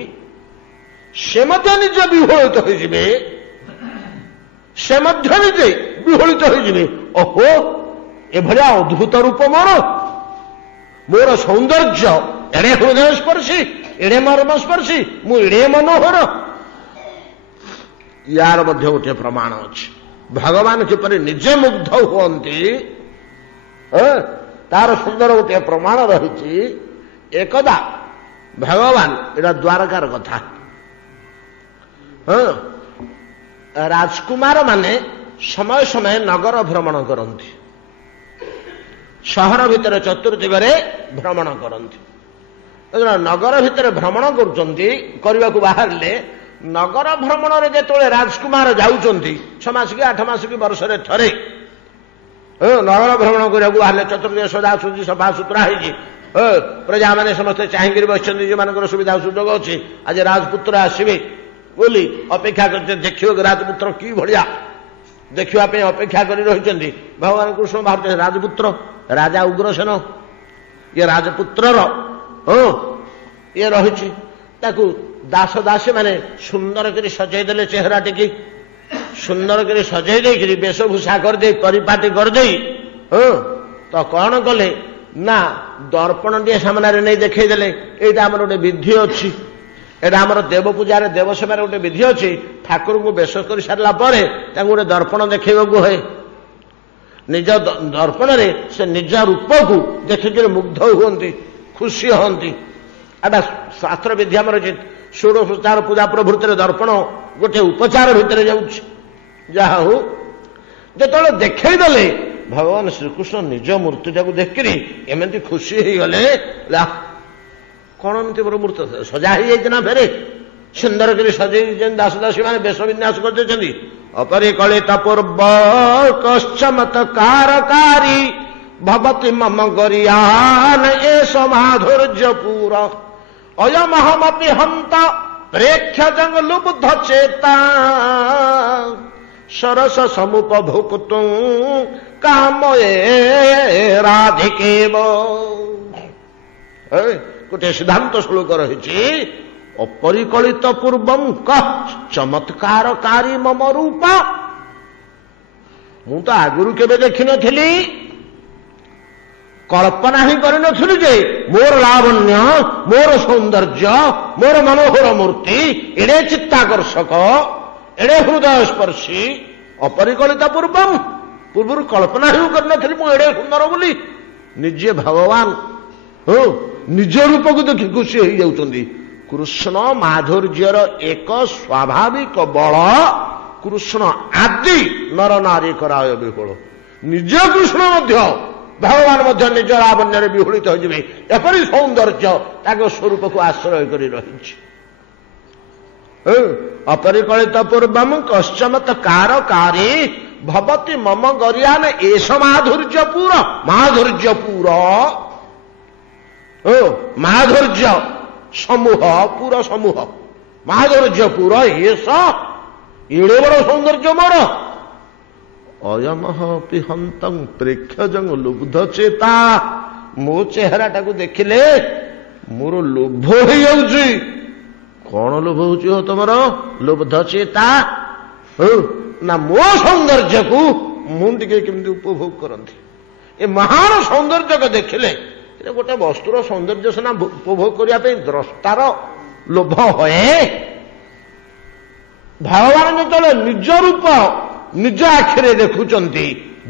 ସେ ମଧ୍ୟ ନିଜେ ବିହୋଳିତ ହୋଇଯିବେ। ସେ ମଧ୍ୟ ନିଜେ ବିହୋଳିତ ହୋଇଯିବେ। ଓହୋ, ଏଭଳିଆ ଅଦ୍ଭୁତ ରୂପ ମୋର ସୌନ୍ଦର୍ଯ୍ୟ ଏଡ଼େ ହୃଦୟ ସ୍ପର୍ଶୀ, ଏଡ଼େ ମର୍ମ ସ୍ପର୍ଶୀ, ମୁଁ ଏଡ଼େ ମନୋହର। ୟାର ମଧ୍ୟ ଗୋଟିଏ ପ୍ରମାଣ ଅଛି। ଭଗବାନ କିପରି ନିଜେ ମୁଗ୍ଧ ହୁଅନ୍ତି ତାର ସୁନ୍ଦର ଗୋଟିଏ ପ୍ରମାଣ ରହିଛି। ଏକଦା ଭଗବାନ, ଏଟା ଦ୍ୱାରକାର କଥା, ରାଜକୁମାର ମାନେ ସମୟ ସମୟ ନଗର ଭ୍ରମଣ କରନ୍ତି, ସହର ଭିତରେ ଚତୁର୍ଦିଗରେ ଭ୍ରମଣ କରନ୍ତି। ନଗର ଭିତରେ ଭ୍ରମଣ କରୁଛନ୍ତି, କରିବାକୁ ବାହାରିଲେ ନଗର ଭ୍ରମଣରେ ଯେତେବେଳେ ରାଜକୁମାର ଯାଉଛନ୍ତି 6 ମାସ କି 8 ମାସ କି ବର୍ଷରେ ଥରେ ନଗର ଭ୍ରମଣ କରିବାକୁ ବାହାରିଲେ, ଚତୁର୍ଦିଗ ସଦାସୁଜି ସଫା ସୁତୁରା ହେଇଛି, ପ୍ରଜାମାନେ ସମସ୍ତେ ଚାହିଁକିରି ବସିଛନ୍ତି, ଯେଉଁମାନଙ୍କର ସୁବିଧା ସୁଯୋଗ ଅଛି ଆଜି ରାଜପୁତ୍ର ଆସିବେ ବୋଲି ଅପେକ୍ଷା କରିଛନ୍ତି। ଦେଖିବାକୁ ରାଜପୁତ୍ର କି ଭଳିଆ ଦେଖିବା ପାଇଁ ଅପେକ୍ଷା କରି ରହିଛନ୍ତି। ଭଗବାନ କୃଷ୍ଣ ଭାବୁଛନ୍ତି ରାଜପୁତ୍ର, ରାଜା ଉଗ୍ରସେନ, ଇଏ ରାଜପୁତ୍ରର ଇଏ ରହିଛି, ତାକୁ ଦାସ ଦାସୀ ମାନେ ସୁନ୍ଦର କରି ସଜେଇ ଦେଲେ, ଚେହେରା ଟିକି ସୁନ୍ଦର କରି ସଜେଇ ଦେଇକିରି ବେଶଭୂଷା କରିଦେଇ ପରିପାଟି କରିଦେଇ ତ କଣ କଲେ ନା ଦର୍ପଣ ଟିଏ ସାମ୍ନାରେ ନେଇ ଦେଖେଇ ଦେଲେ, ଏଇଟା ଆମର ଗୋଟେ ବିଧି ଅଛି, ଏଇଟା ଆମର ଦେବ ପୂଜାରେ ଦେବ ସେବାରେ ଗୋଟେ ବିଧି ଅଛି। ଠାକୁରଙ୍କୁ ବେଶ କରି ସାରିଲା ପରେ ତାଙ୍କୁ ଗୋଟେ ଦର୍ପଣ ଦେଖେଇବାକୁ ହୁଏ। ନିଜ ଦର୍ପଣରେ ସେ ନିଜ ରୂପକୁ ଦେଖିକିରି ମୁଗ୍ଧ ହୁଅନ୍ତି, ଖୁସି ହୁଅନ୍ତି। ଏଟା ଶାସ୍ତ୍ର ବିଧି ଆମର ଷୋଡ଼ଶୋପଚାର ପୂଜା ପ୍ରଭୃତିରେ ଦର୍ପଣ ଗୋଟେ ଉପଚାର ଭିତରେ ଯାଉଛି। ଯାହା ହଉ, ଯେତେବେଳେ ଦେଖେଇ ଦେଲେ ଭଗବାନ ଶ୍ରୀକୃଷ୍ଣ ନିଜ ମୂର୍ତ୍ତିଟାକୁ ଦେଖିକିରି ଏମିତି ଖୁସି ହେଇଗଲେ, କଣ ଏମିତି ମୋର ମୂର୍ତ୍ତି ସଜା ହେଇଯାଇଛି ନା ଫେରେ ସୁନ୍ଦର କରି ସଜେଇ ଦେଇଛନ୍ତି, ଦାସ ଦାସୀ ମାନେ ବେଶ ବିନ୍ୟାସ କରିଦେଇଛନ୍ତି। ଅପରିକଳିତ ପୂର୍ବ କଶ୍ଚମତ୍କାରକାରୀ ଭବତି ମମ ଗରିୟାନ ଏ ସମାଧୁର୍ଯ୍ୟ ପୁର ଅୟମହମପି ହନ୍ତ ପ୍ରେକ୍ଷ ଜଙ୍ଗଲୁବୁଦ୍ଧ ଚେତା ସରସ ସମୁପଭୁକ୍ତୁ କାମଏ ରାଧିକେବ। ଗୋଟିଏ ସିଦ୍ଧାନ୍ତ ଶ୍ଲୋକ ରହିଛି, ଅପରିକଳିତ ପୂର୍ବଂ କଃ ଚମତ୍କାରକାରୀ ମମ ରୂପ। ମୁଁ ତ ଆଗରୁ କେବେ ଦେଖିନଥିଲି, କଳ୍ପନା ହିଁ କରିନଥିଲି ଯେ ମୋର ଲାବଣ୍ୟ, ମୋର ସୌନ୍ଦର୍ଯ୍ୟ, ମୋର ମନୋହର ମୂର୍ତ୍ତି ଏଡ଼େ ଚିତ୍ତାକର୍ଷକ, ଏଡ଼େ ହୃଦୟ ସ୍ପର୍ଶୀ। ଅପରିକଳିତ ପୂର୍ବଂ, ପୂର୍ବରୁ କଳ୍ପନା ହିଁ କରିନଥିଲି ମୁଁ ଏଡ଼େ ସୁନ୍ଦର ବୋଲି। ନିଜେ ଭଗବାନ ନିଜ ରୂପକୁ ଦେଖି ଖୁସି ହେଇଯାଉଛନ୍ତି। କୃଷ୍ଣ ମାଧୁର୍ଯ୍ୟର ଏକ ସ୍ୱାଭାବିକ ବଳ। କୃଷ୍ଣ ଆଦି ନର ନାରୀ କରାୟ ବିହୋଳ। ନିଜ କୃଷ୍ଣ ମଧ୍ୟ, ଭଗବାନ ମଧ୍ୟ ନିଜ ଲାବଣ୍ୟରେ ବିହୋଳିତ ହୋଇଯିବେ। ଏପରି ସୌନ୍ଦର୍ଯ୍ୟ ତାଙ୍କ ସ୍ୱରୂପକୁ ଆଶ୍ରୟ କରି ରହିଛି। ଅପରିକଳିତ ପୂର୍ବଂ କଶ୍ଚମତ୍କାରକାରୀ भवती मम गरियान एष माधुर्यपुर माधुर्यपुर माधुर्य समूह पुर समूह माधुर्यपुर एष एड़े बड़ सौंदर्य मोर अयमपि हंतं प्रेक्षजं लुब्ध चेता मो चेहराटा को देखिले मोर लोभ हो जाऊची कौन लोभ होची हो तुमर लुब्ध चेता ना मो सौंदर्य को मुझे केमती उपभोग करती ए महान सौंदर्य को देखिले गोटे वस्तुर सौंदर्य सीना उपभोग करने द्रष्टार लोभ हुए भगवान जो निज रूप निज आखिरे देखुंट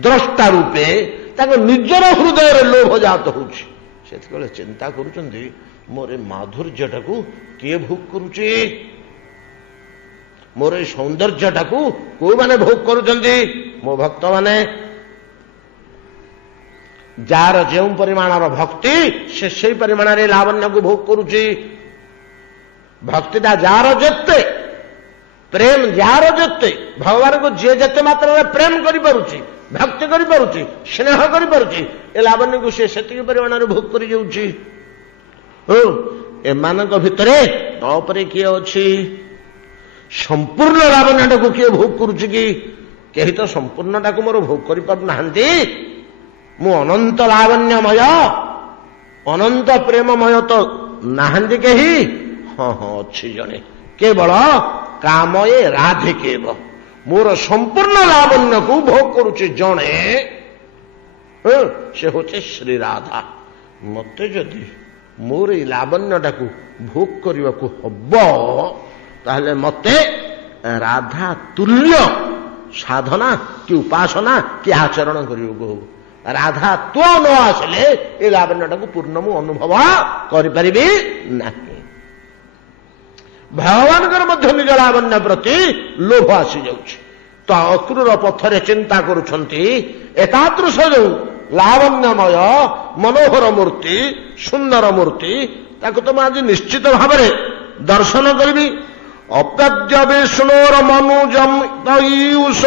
द्रष्टा रूपे निजर हृदय लोभ जात होची चिंता करुचंती मोर माधुर्यटा को किए भोग करुचे मोर सौंदर्यटा को माने भोग करुचंती मो भक्त माने जार जो परिमाणर भक्ति से परिमाण लावण्य को भोग करुची भक्तिटा जार जेते प्रेम जार जेते भगवान को जे जेते मात्रा प्रेम करि पारुची भक्ति करि पारुची स्नेह करि पारुची ए लावण्य को से सेतिक परिमाण भोग करि जाउची एमानक भितरे तपरे किए अछि संपूर्ण लावण्यटा को किए भोग करुची कि केही तो संपूर्णटा को मोर भोग करि पारु नाहंती मु अनंत लावण्यमय अनंत प्रेममय तो नाहंती केही हाँ हाँ अच्छी जने केवल कामये राधिकेव मोर संपूर्ण लावण्य को भोग करुचे जने से होचे श्री राधा मते जदि मोर ई लावण्यटा को भोग करने को हब ताहले मते राधा तुल्य साधना कि उपासना कि आचरण करने को हब राधा तो न आसले ए लावण्यटा को पूर्ण मु अनुभव करिपारिबी नाही भगवान मध्य निज लावण्य प्रति लोभ आसी जाउछि तो अक्रूर पथरे चिंता करुछंती एतादृश जो लावण्यमय मनोहर मूर्ति सुंदर मूर्ति ताको तो आज निश्चित भाव दर्शन करी अप्यद्य विष्णुर मनुजम तयुष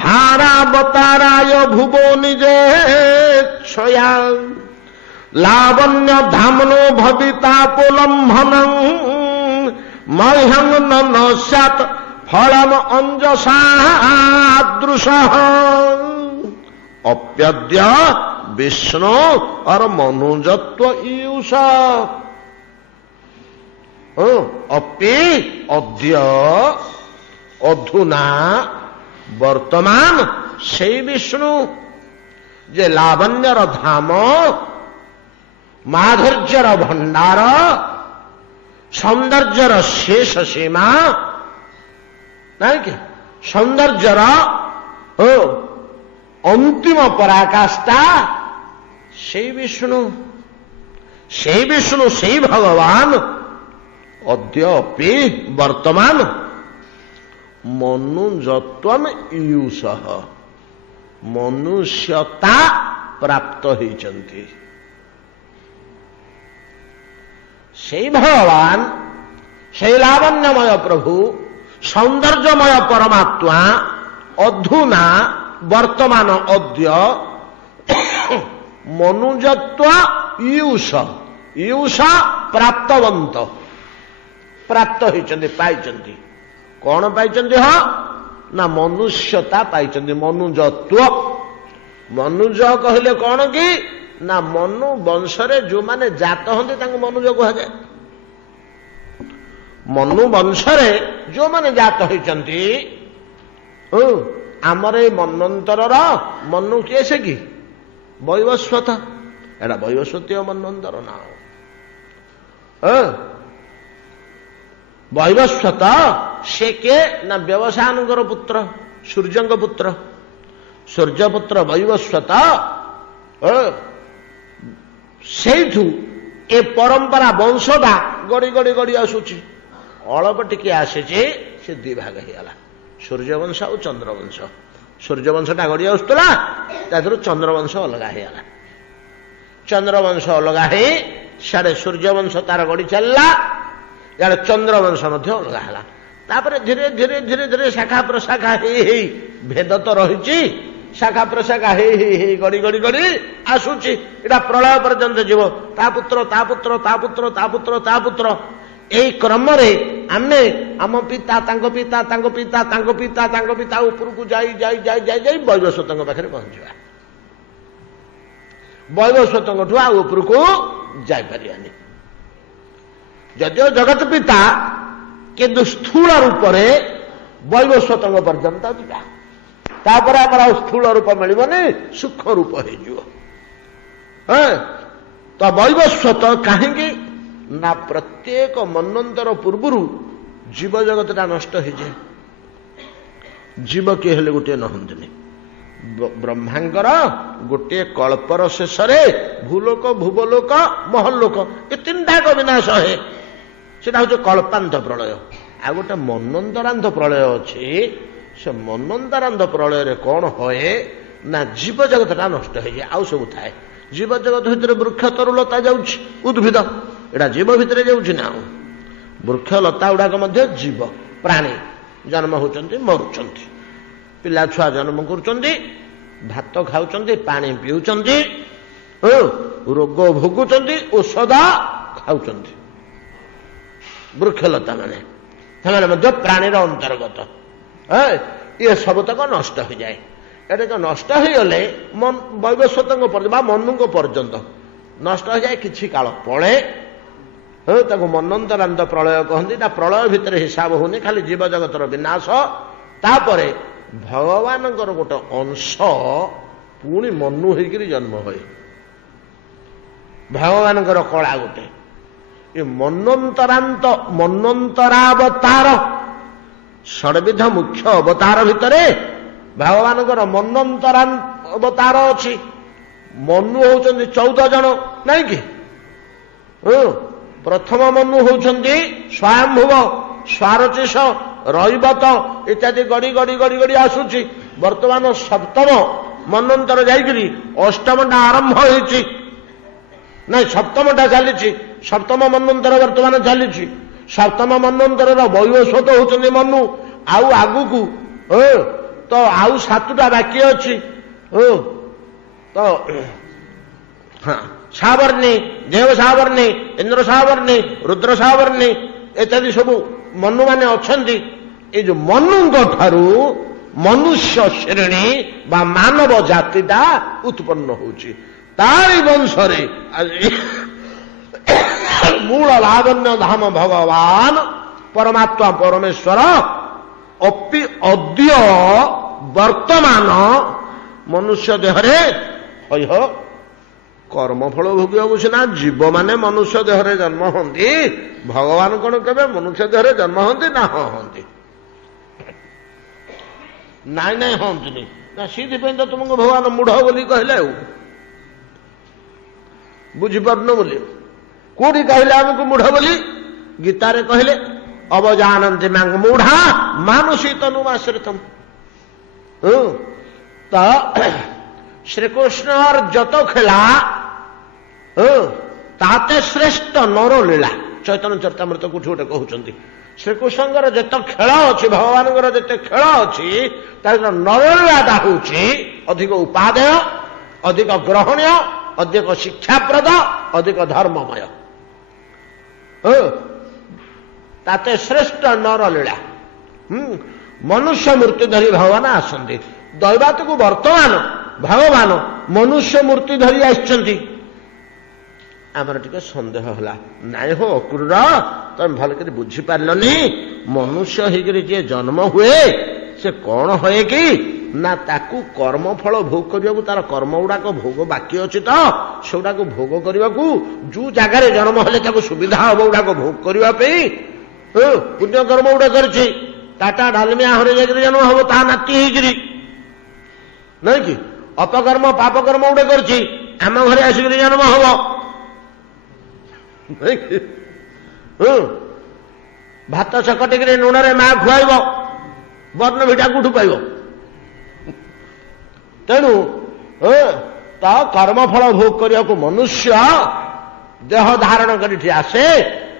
भारावताराय भुवो निजे छया लावण्य धामनो भविता पुलंभन मह्यं न स्यात् फलम अंजसादृश अप्यद्य विष्णु और मनुजत्व ईयुष अपि अद्य अधुना वर्तमान से विष्णु जे लावण्यर धाम माधुर्यर भंडार सौंदर्यर शेष सीमा नहीं कि सौंदर्यर अंतिम पराकाष्ठा से विष्णु से भगवान अद्यपि वर्तमान मनुजत्वम ईयुष मनुष्यता प्राप्त होइचंती से भगवान से लावण्यमय प्रभु सौंदर्यमय परमात्मा अधुना वर्तमान अद्य मनुजत्व ईयुष ईयुष प्राप्तवंत प्राप्त होइचंती पाइचंती कौन पाइचंती ह ना मनुष्यता पाइचंती मनुजत्व मनुज कहले कौन कि ना मनु वंशरे जो माने जात हंती तांको मनुज कहुए मनु वंशरे जो माने जात होइचंती आमर ए मनंतरर मनु किए से कि वैवस्वत एटा वैवस्वतीय मनंतर ना वैवस्वत से के ना व्यवसायकर पुत्र सूर्य पुत्र सूर्यपुत्र वैवस्वत सेठू ए परंपरा वंशटा गड़ी गड़ी गड़ी आसूची अल्प टिके आसे से दी भाग होगा सूर्यवंश और चंद्रवंश सूर्यवंशटा गड़ी आसूला चंद्रवंश अलग होगा चंद्रवंश अलग है साढ़े सूर्यवंश तार गड़ी चलला यार चंद्रवंश अलग है तापर धीरे धीरे धीरे धीरे शाखा प्रशाखा हे भेद तो रही शाखा प्रशाखा हे गड़ी गड़ी गड़ी आसूची एटा प्रलय पर्यंत जीव ता पुत्र ता पुत्र ता पुत्र ता पुत्र ता पुत्र एई क्रम रे आमे आम पिता तांको पिता तांको पिता तांको पिता तांको पिता उपरकू जाई जाई जाई जाई जाई वैवस्वतଙ୍କ पाखरे पहुंचवा वैवस्वतଙ୍କଠୁ आ उपरकू जाई परियानी यदिओ जगत पिता किंतु स्थूल रूप रे वैवस्वतଙ୍କ पर्यंत ଯିବା तापर आमर स्थूल रूप मिलबनी सूक्ष्म रूप हो तो वैवस्वत कहीं ना प्रत्येक मनंतर पूर्व जीव जगतटा नष्ट हो जाए जीव किए हेले गोटे नहंतनी ब्रह्मांगर गोटे कल्पर शेष भूलोक भुवलोक महलोक ये तीन टाक विनाश है सेटा हूँ कल्पांत प्रलय आ गोटे मनंतरांत प्रलय अच्छे से मनंतरांत प्रलय रे कौन होए ना जीव जगतटा नष्ट हो जाए आउ सब थाए जीव जगत भितर वृक्ष तरुलता जाउछि उद्भिद एटा जीव भितर जाउछि ना वृक्ष लता गुड़ाक मध्य जीव प्राणी जन्म होचंती मरुचंती पिला छुआ जन्म करुचंती भात खाउचंती पानी पिउचंती रोग भोगुचंती औषध खाउचंती वृक्षलता माने ସେମାନେ ମଧ୍ୟ ପ୍ରାଣୀର ଅନ୍ତର୍ଗତ ये सबतक नष्ट हो जाए एटा तो नष्ट हो गले वैवस्वतଙ୍କ पर्यंत मनु पर्यंत नष्ट हो जाए किछि काल पळे ताको मनंतरांत प्रलय कहती प्रलय भितर हिसाब होनी खाली जीव जगतर विनाश तापरे भगवान गोटे अंश पुणी मनु होकर जन्म हुए भगवान कला गोटे ये मनंतरांत मनंतरावतार षडविध मुख्य अवतार भितर भगवान मनंतरांत अवतार अच्छी मनु होउछन्ति 14 जन नहीं कि प्रथम मनु होउछन्ति स्वयंभुव स्वारचिष रईवत इत्यादि गड़ी गड़ी गड़ी गड़ी आसुची वर्तमान सप्तम मनंतर जाइकरी अष्टमटा आरंभ होइछि नहीं सप्तमटा चली सप्तम मनंतर वर्तमान चली सप्तम मनंतर वैवस्वत होउछन्ति मनु आउ आगुकू तो आउ 7टा बाकी अच्छी तो हाँ सावर्णी देव सावर्णी इंद्र सावर्णी रुद्र सावर्णी इत्यादि सब मनु माने अच्छी ये जो मनु ठारू मनुष्य श्रेणी बा मानव जातिटा उत्पन्न होची तारी वंशरे मूल लावण्य धाम भगवान परमात्मा परमेश्वर अपि अद्य वर्तमान मनुष्य देहरे हय कर्मफल भोग सीना जीव माने मनुष्य देहरे जन्म हंती भगवान कौन केबे मनुष्य देहरे जन्म हंती ना हंती नाई नाई हंतनी ना सीधि तो तुमको भगवान मूढ़ बोली कहले बुझीपारन बोली कोठी कहले आमको मूढ़ बोली गीतारे कहले अवजानन्ति मांग मूढ़ा मानुषी तनुमाश्रितम तो श्रीकृष्ण और जत खेला ताते श्रेष्ठ नर लीला चैतन्य चरितामृत कोठी गोटे कहउछन्ति श्रीकृष्णଙ୍କର ଯେତେ ଖେଳ ଅଛି ଭଗବାନଙ୍କର ଯେତେ ଖେଳ ଅଛି ତାର ନରଲୀଳାଟା ହେଉଛି ଅଧିକ ଉପାଦେୟ ଅଧିକ ଗ୍ରହଣୀୟ ଅଧିକ ଶିକ୍ଷାପ୍ରଦ ଅଧିକ ଧର୍ମମୟ ତାତେ ଶ୍ରେଷ୍ଠ ନରଲୀଳା ମନୁଷ୍ୟ ମୂର୍ତ୍ତି ଧରି ଭଗବାନ ଆସନ୍ତି ଦୈବାତକୁ ବର୍ତ୍ତମାନ ଭଗବାନ ମନୁଷ୍ୟ ମୂର୍ତ୍ତି ଧରି ଆସିଛନ୍ତି आमर टिके सन्देह होला नाई हो अक्रूर तुम भल कर बुझीपारलनी मनुष्य होकर जी जन्म हुए से कौन हुए कि ना ताकू कर्मफल भोग करने तार कर्म गुड़ाक भोग बाकी अच्छी तो सेगुड़ा भोग करने जो जगार जन्म हेले सुविधा हम गुड़ाक भोग करने पुण्य कर्म गुड़ा कर टाटा डालमिया हरे जाकर जन्म हम ता नाती होगी नहीं कि अपकर्म पापकर्म गुड़ा कर आम घरे आसिक जन्म हम भात चकटिक लुण माँ खुआब बर्ण भिटा कौटू पाइब तेणु तो कर्मफल भोग करने को मनुष्य देह धारण कर आसे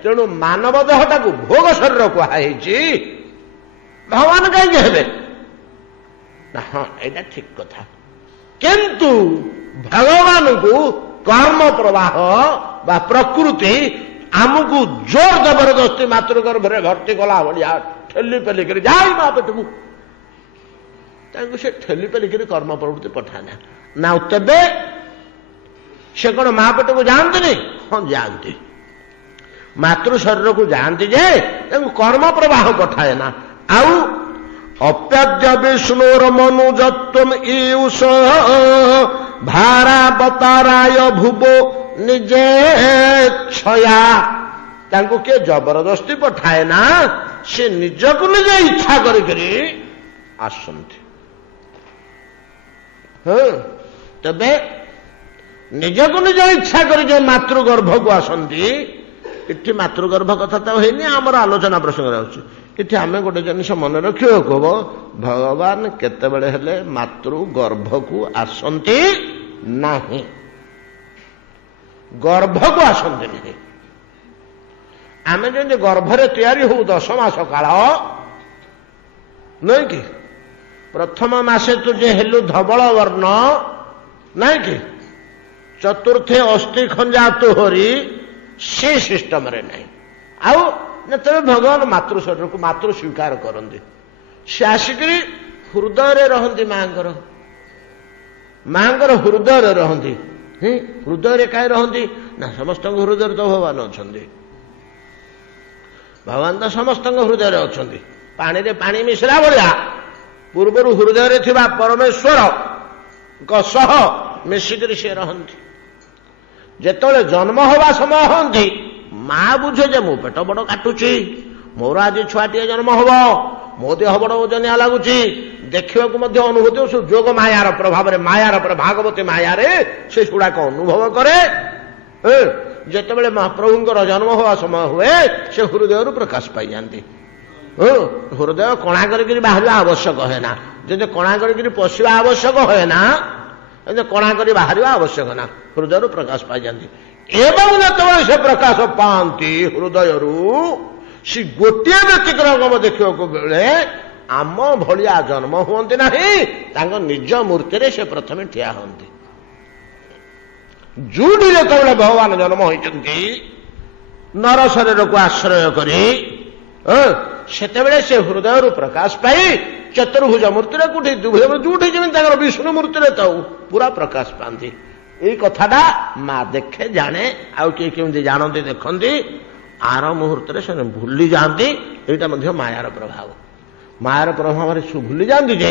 तेणु मानव देहटा भोग शरीर कहुई भगवान कहीं हेबे ना? हाँ एटा ठीक कथा, किंतु भगवान को कर्म प्रवाह बा प्रकृति आमको जोर जबरदस्ती मातृगर्भरे भर्ती कला भाया ठेली पेलिक जाए माँ पेटू से ठेली पेलिक कर्म प्रवृत्ति पठाना ना तेबे से कौन माँ पेट को जाती नहीं? हाँ जाती, मातृ शरीर को जाती जे कर्म प्रवाह पठाए ना। आउ अप्याद्य विष्णुर मनुजत्व ईश भारावताराय भुवो निजे छया, तांको के जबरदस्ती पठाए ना, से निजको निजे इच्छा करी आसंती। हाँ तबे निजको निज इच्छा करी जो मातृगर्भ को आसंती। इठी मातृगर्भ कथा तो है आमर आलोचना प्रसंग इठी आम गोटे जिनिस मन रखियो कह भगवान केतेबेले हेले मातृगर्भ को आसंती नहीं, गर्भ को आसंती नहीं। आम जमी गर्भरे तैयारी हो 10 मास काल नहीं कि प्रथम मासे तुझे हेलु धवल वर्ण नहीं कि चतुर्थे अस्थि खंजा तोहरी से सिस्टम रे नहीं। आउ तबे भगवान मातृ शरीर को मातृ स्वीकार करते, से आसिक हृदय रहती मांकर हृदय रहती। हृदय कहीं रहती ना? समस्त हृदय तो भगवान अच्छा, भगवान तो समस्त हृदय अच्छा। पानी रे पानी मिश्रा भाया पूर्वर हृदय थिबा परमेश्वर सह मिशिक से रहती। जेतले जन्म हवा समय हंती माँ बुझे जे मो पेट बड़ काटुची, मोर आज छुआटे जन्म हम, मो देह बड़ ओजनिया लगुच, देखा अनुभूति सुजोग मायार प्रभाव मायार भागवती माया से गुड़ाक अनुभव करे। जितेबाला महाप्रभुंर जन्म हवा समय हुए से हृदय प्रकाश पाई जाती। हृदय कणा कर बाहर आवश्यक है ना, जब कणा कर पशिवा आवश्यक है ना, कणा कर बाहर आवश्यक ना, हृदय प्रकाश पाई जाती। एवं जिते से प्रकाश पाती हृदय सी गोटे व्यतिक्रम देखा बेले आम भलिया जन्म हुंती ना, निज मूर्ति से प्रथम ठिया हंती। जोड़ी जिते भगवान जन्म होती नर शरीर को आश्रय करी सेतेबेले से हृदय प्रकाश पाई चतुर्भुज मूर्ति कौटी द्विभुज जोटी जमी विष्णु मूर्ति तो पूरा प्रकाश पाती। यही कथाटा माँ देखे जाने आउ किए केमती जानते देखती आर मुहूर्त से भूली जाती। यहाँ मायार प्रभाव, मायार प्रभाव भूली जाती जे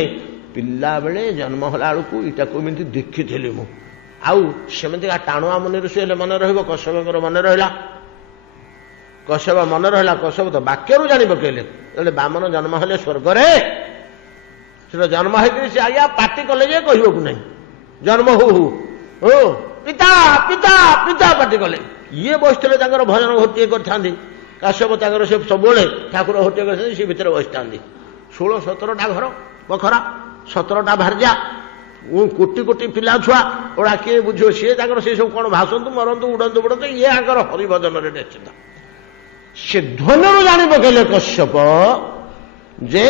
पिला बेले जन्म होला बेलू इटा कमी देखी मु आमती टाणुआ मुनि ऋषि मन रहा कश्यप मन रहा, कश्यप मन रहा, कश्यप तो वाक्य जाणी पकड़े बामन जन्म हेले स्वर्गरे से जन्म होती आज्ञा पार्टी कले जे कहू ना जन्म हो पिता पिता पिता पार्टी कले ये बसते भजन घोटे करते काश्यप से सब ठाकुर घोटे कर भितर बसि 16-17टा घर पखरा 17टा भारजा कोटी कोटी पिला छुआ ओड़ा किए बुझो सी से सब कौन भाषंतु मरंतु उड़ंतु बुड़ंतु ये आकर हरिभजन निश्चित से ध्वनि जाणी पकड़े कश्यप जे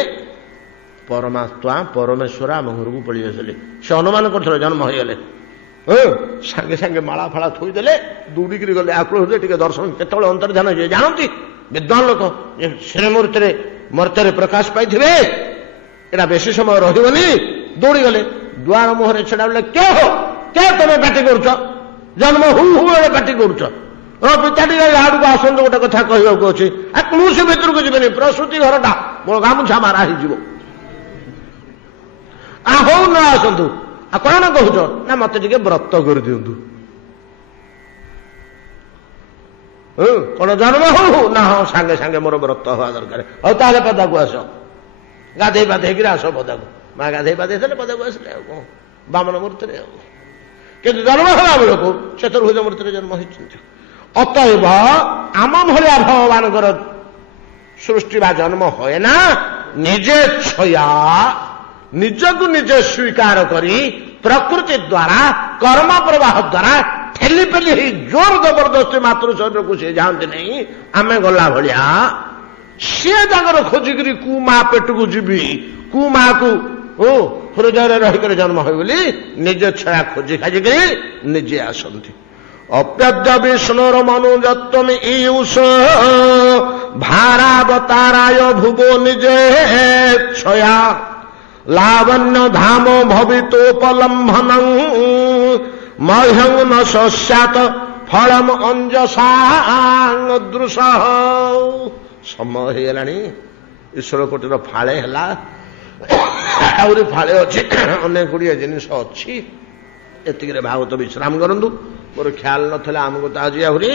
परमात्मा परमेश्वर आम घर को पड़ी आसले से अनुमान कर जन्म होगले सांगे सांगे माला फाला थोईदे दौड़िक गले आकुल टे दर्शन केत अंतर्धान हुए जानती विद्वान लोक श्रीमूर्ति मूर्ति प्रकाश पाई एटा बेसी समय रही दौड़ी गले द्वार मुहरे छड़ा बोले क्या हो क्या तुम पार्टी कर जन्म हु पार्टी कर पिताटी आड़ को आसतु गोटे कथा कहूँ अच्छे कौन भितर को जी प्रसूति घरटा मो गामुछा मारा हो न आसतु कौन कहूच ना मत टे व्रत कर दिंतु कौन जन्म हो ना हाँ सांगे सांगे मोर व्रत हवा दरकार हौ ताले पदा को आस गाधे पाधे आस पदा को माँ गाधे पाधे पदा को आसले कौन बामन मूर्ति कि जन्म हवा बेलू चतुर्भुज मूर्ति जन्म होती। अतएव आम भलिया भगवान सृष्टि बा जन्म होए ना निजे छया निजको निजे स्वीकार करी प्रकृति द्वारा कर्म प्रवाह द्वारा ठेली पेली जोर जबरदस्ती मातृ शरीर को सी जाती नहीं आम गला भाया सी ताकर खोजिकी कु माँ पेट को जीवी कु माँ को हृदय रहीकर जन्म हो बोली निज छया खोजी खाजिकी निजे आसती अप्यद्य विष्णुर मनुजत्वम ईयुष भारावताराय भुवो निजे छया लावण्य धामो भवितोपलम्भन मह्यं न सस्यात फलम अंजसादृश समय होगलानी ईश्वर कोटीर फाळे है आहरी फाळे अच्छी अनेक गुड़िया जिनिस अच्छी एतिक भागवत विश्राम करंतु मोर ख्याल नथिला आमको तो आज आहरी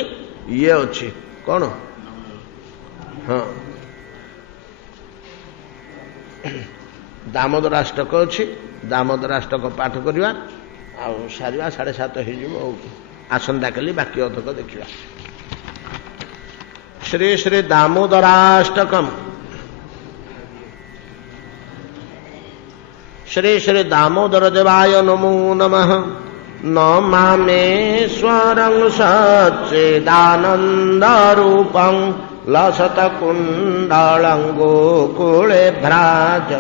ये अच्छी कौन हाँ दामोदर अष्टक अच्छी दामोदर अष्टक पाठ करवा सारा 7:30 हो आसंता काली बाकी अधक देखा श्री श्री दामोदराष्टकम श्री श्री दामोदर देवाय नमो नमः नमामेश्वरं सच्चिदानन्दरूपं लसत्कुण्डलं गोकुले भ्राज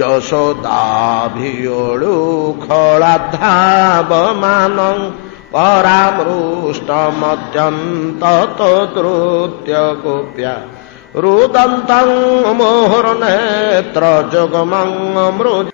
यशोदाभियोळु खलाधावमानं परामृष्टमत्यन्ततोत्रुत्य गोप्या रुदन्तं मोहरनेत्र जुगमं मृज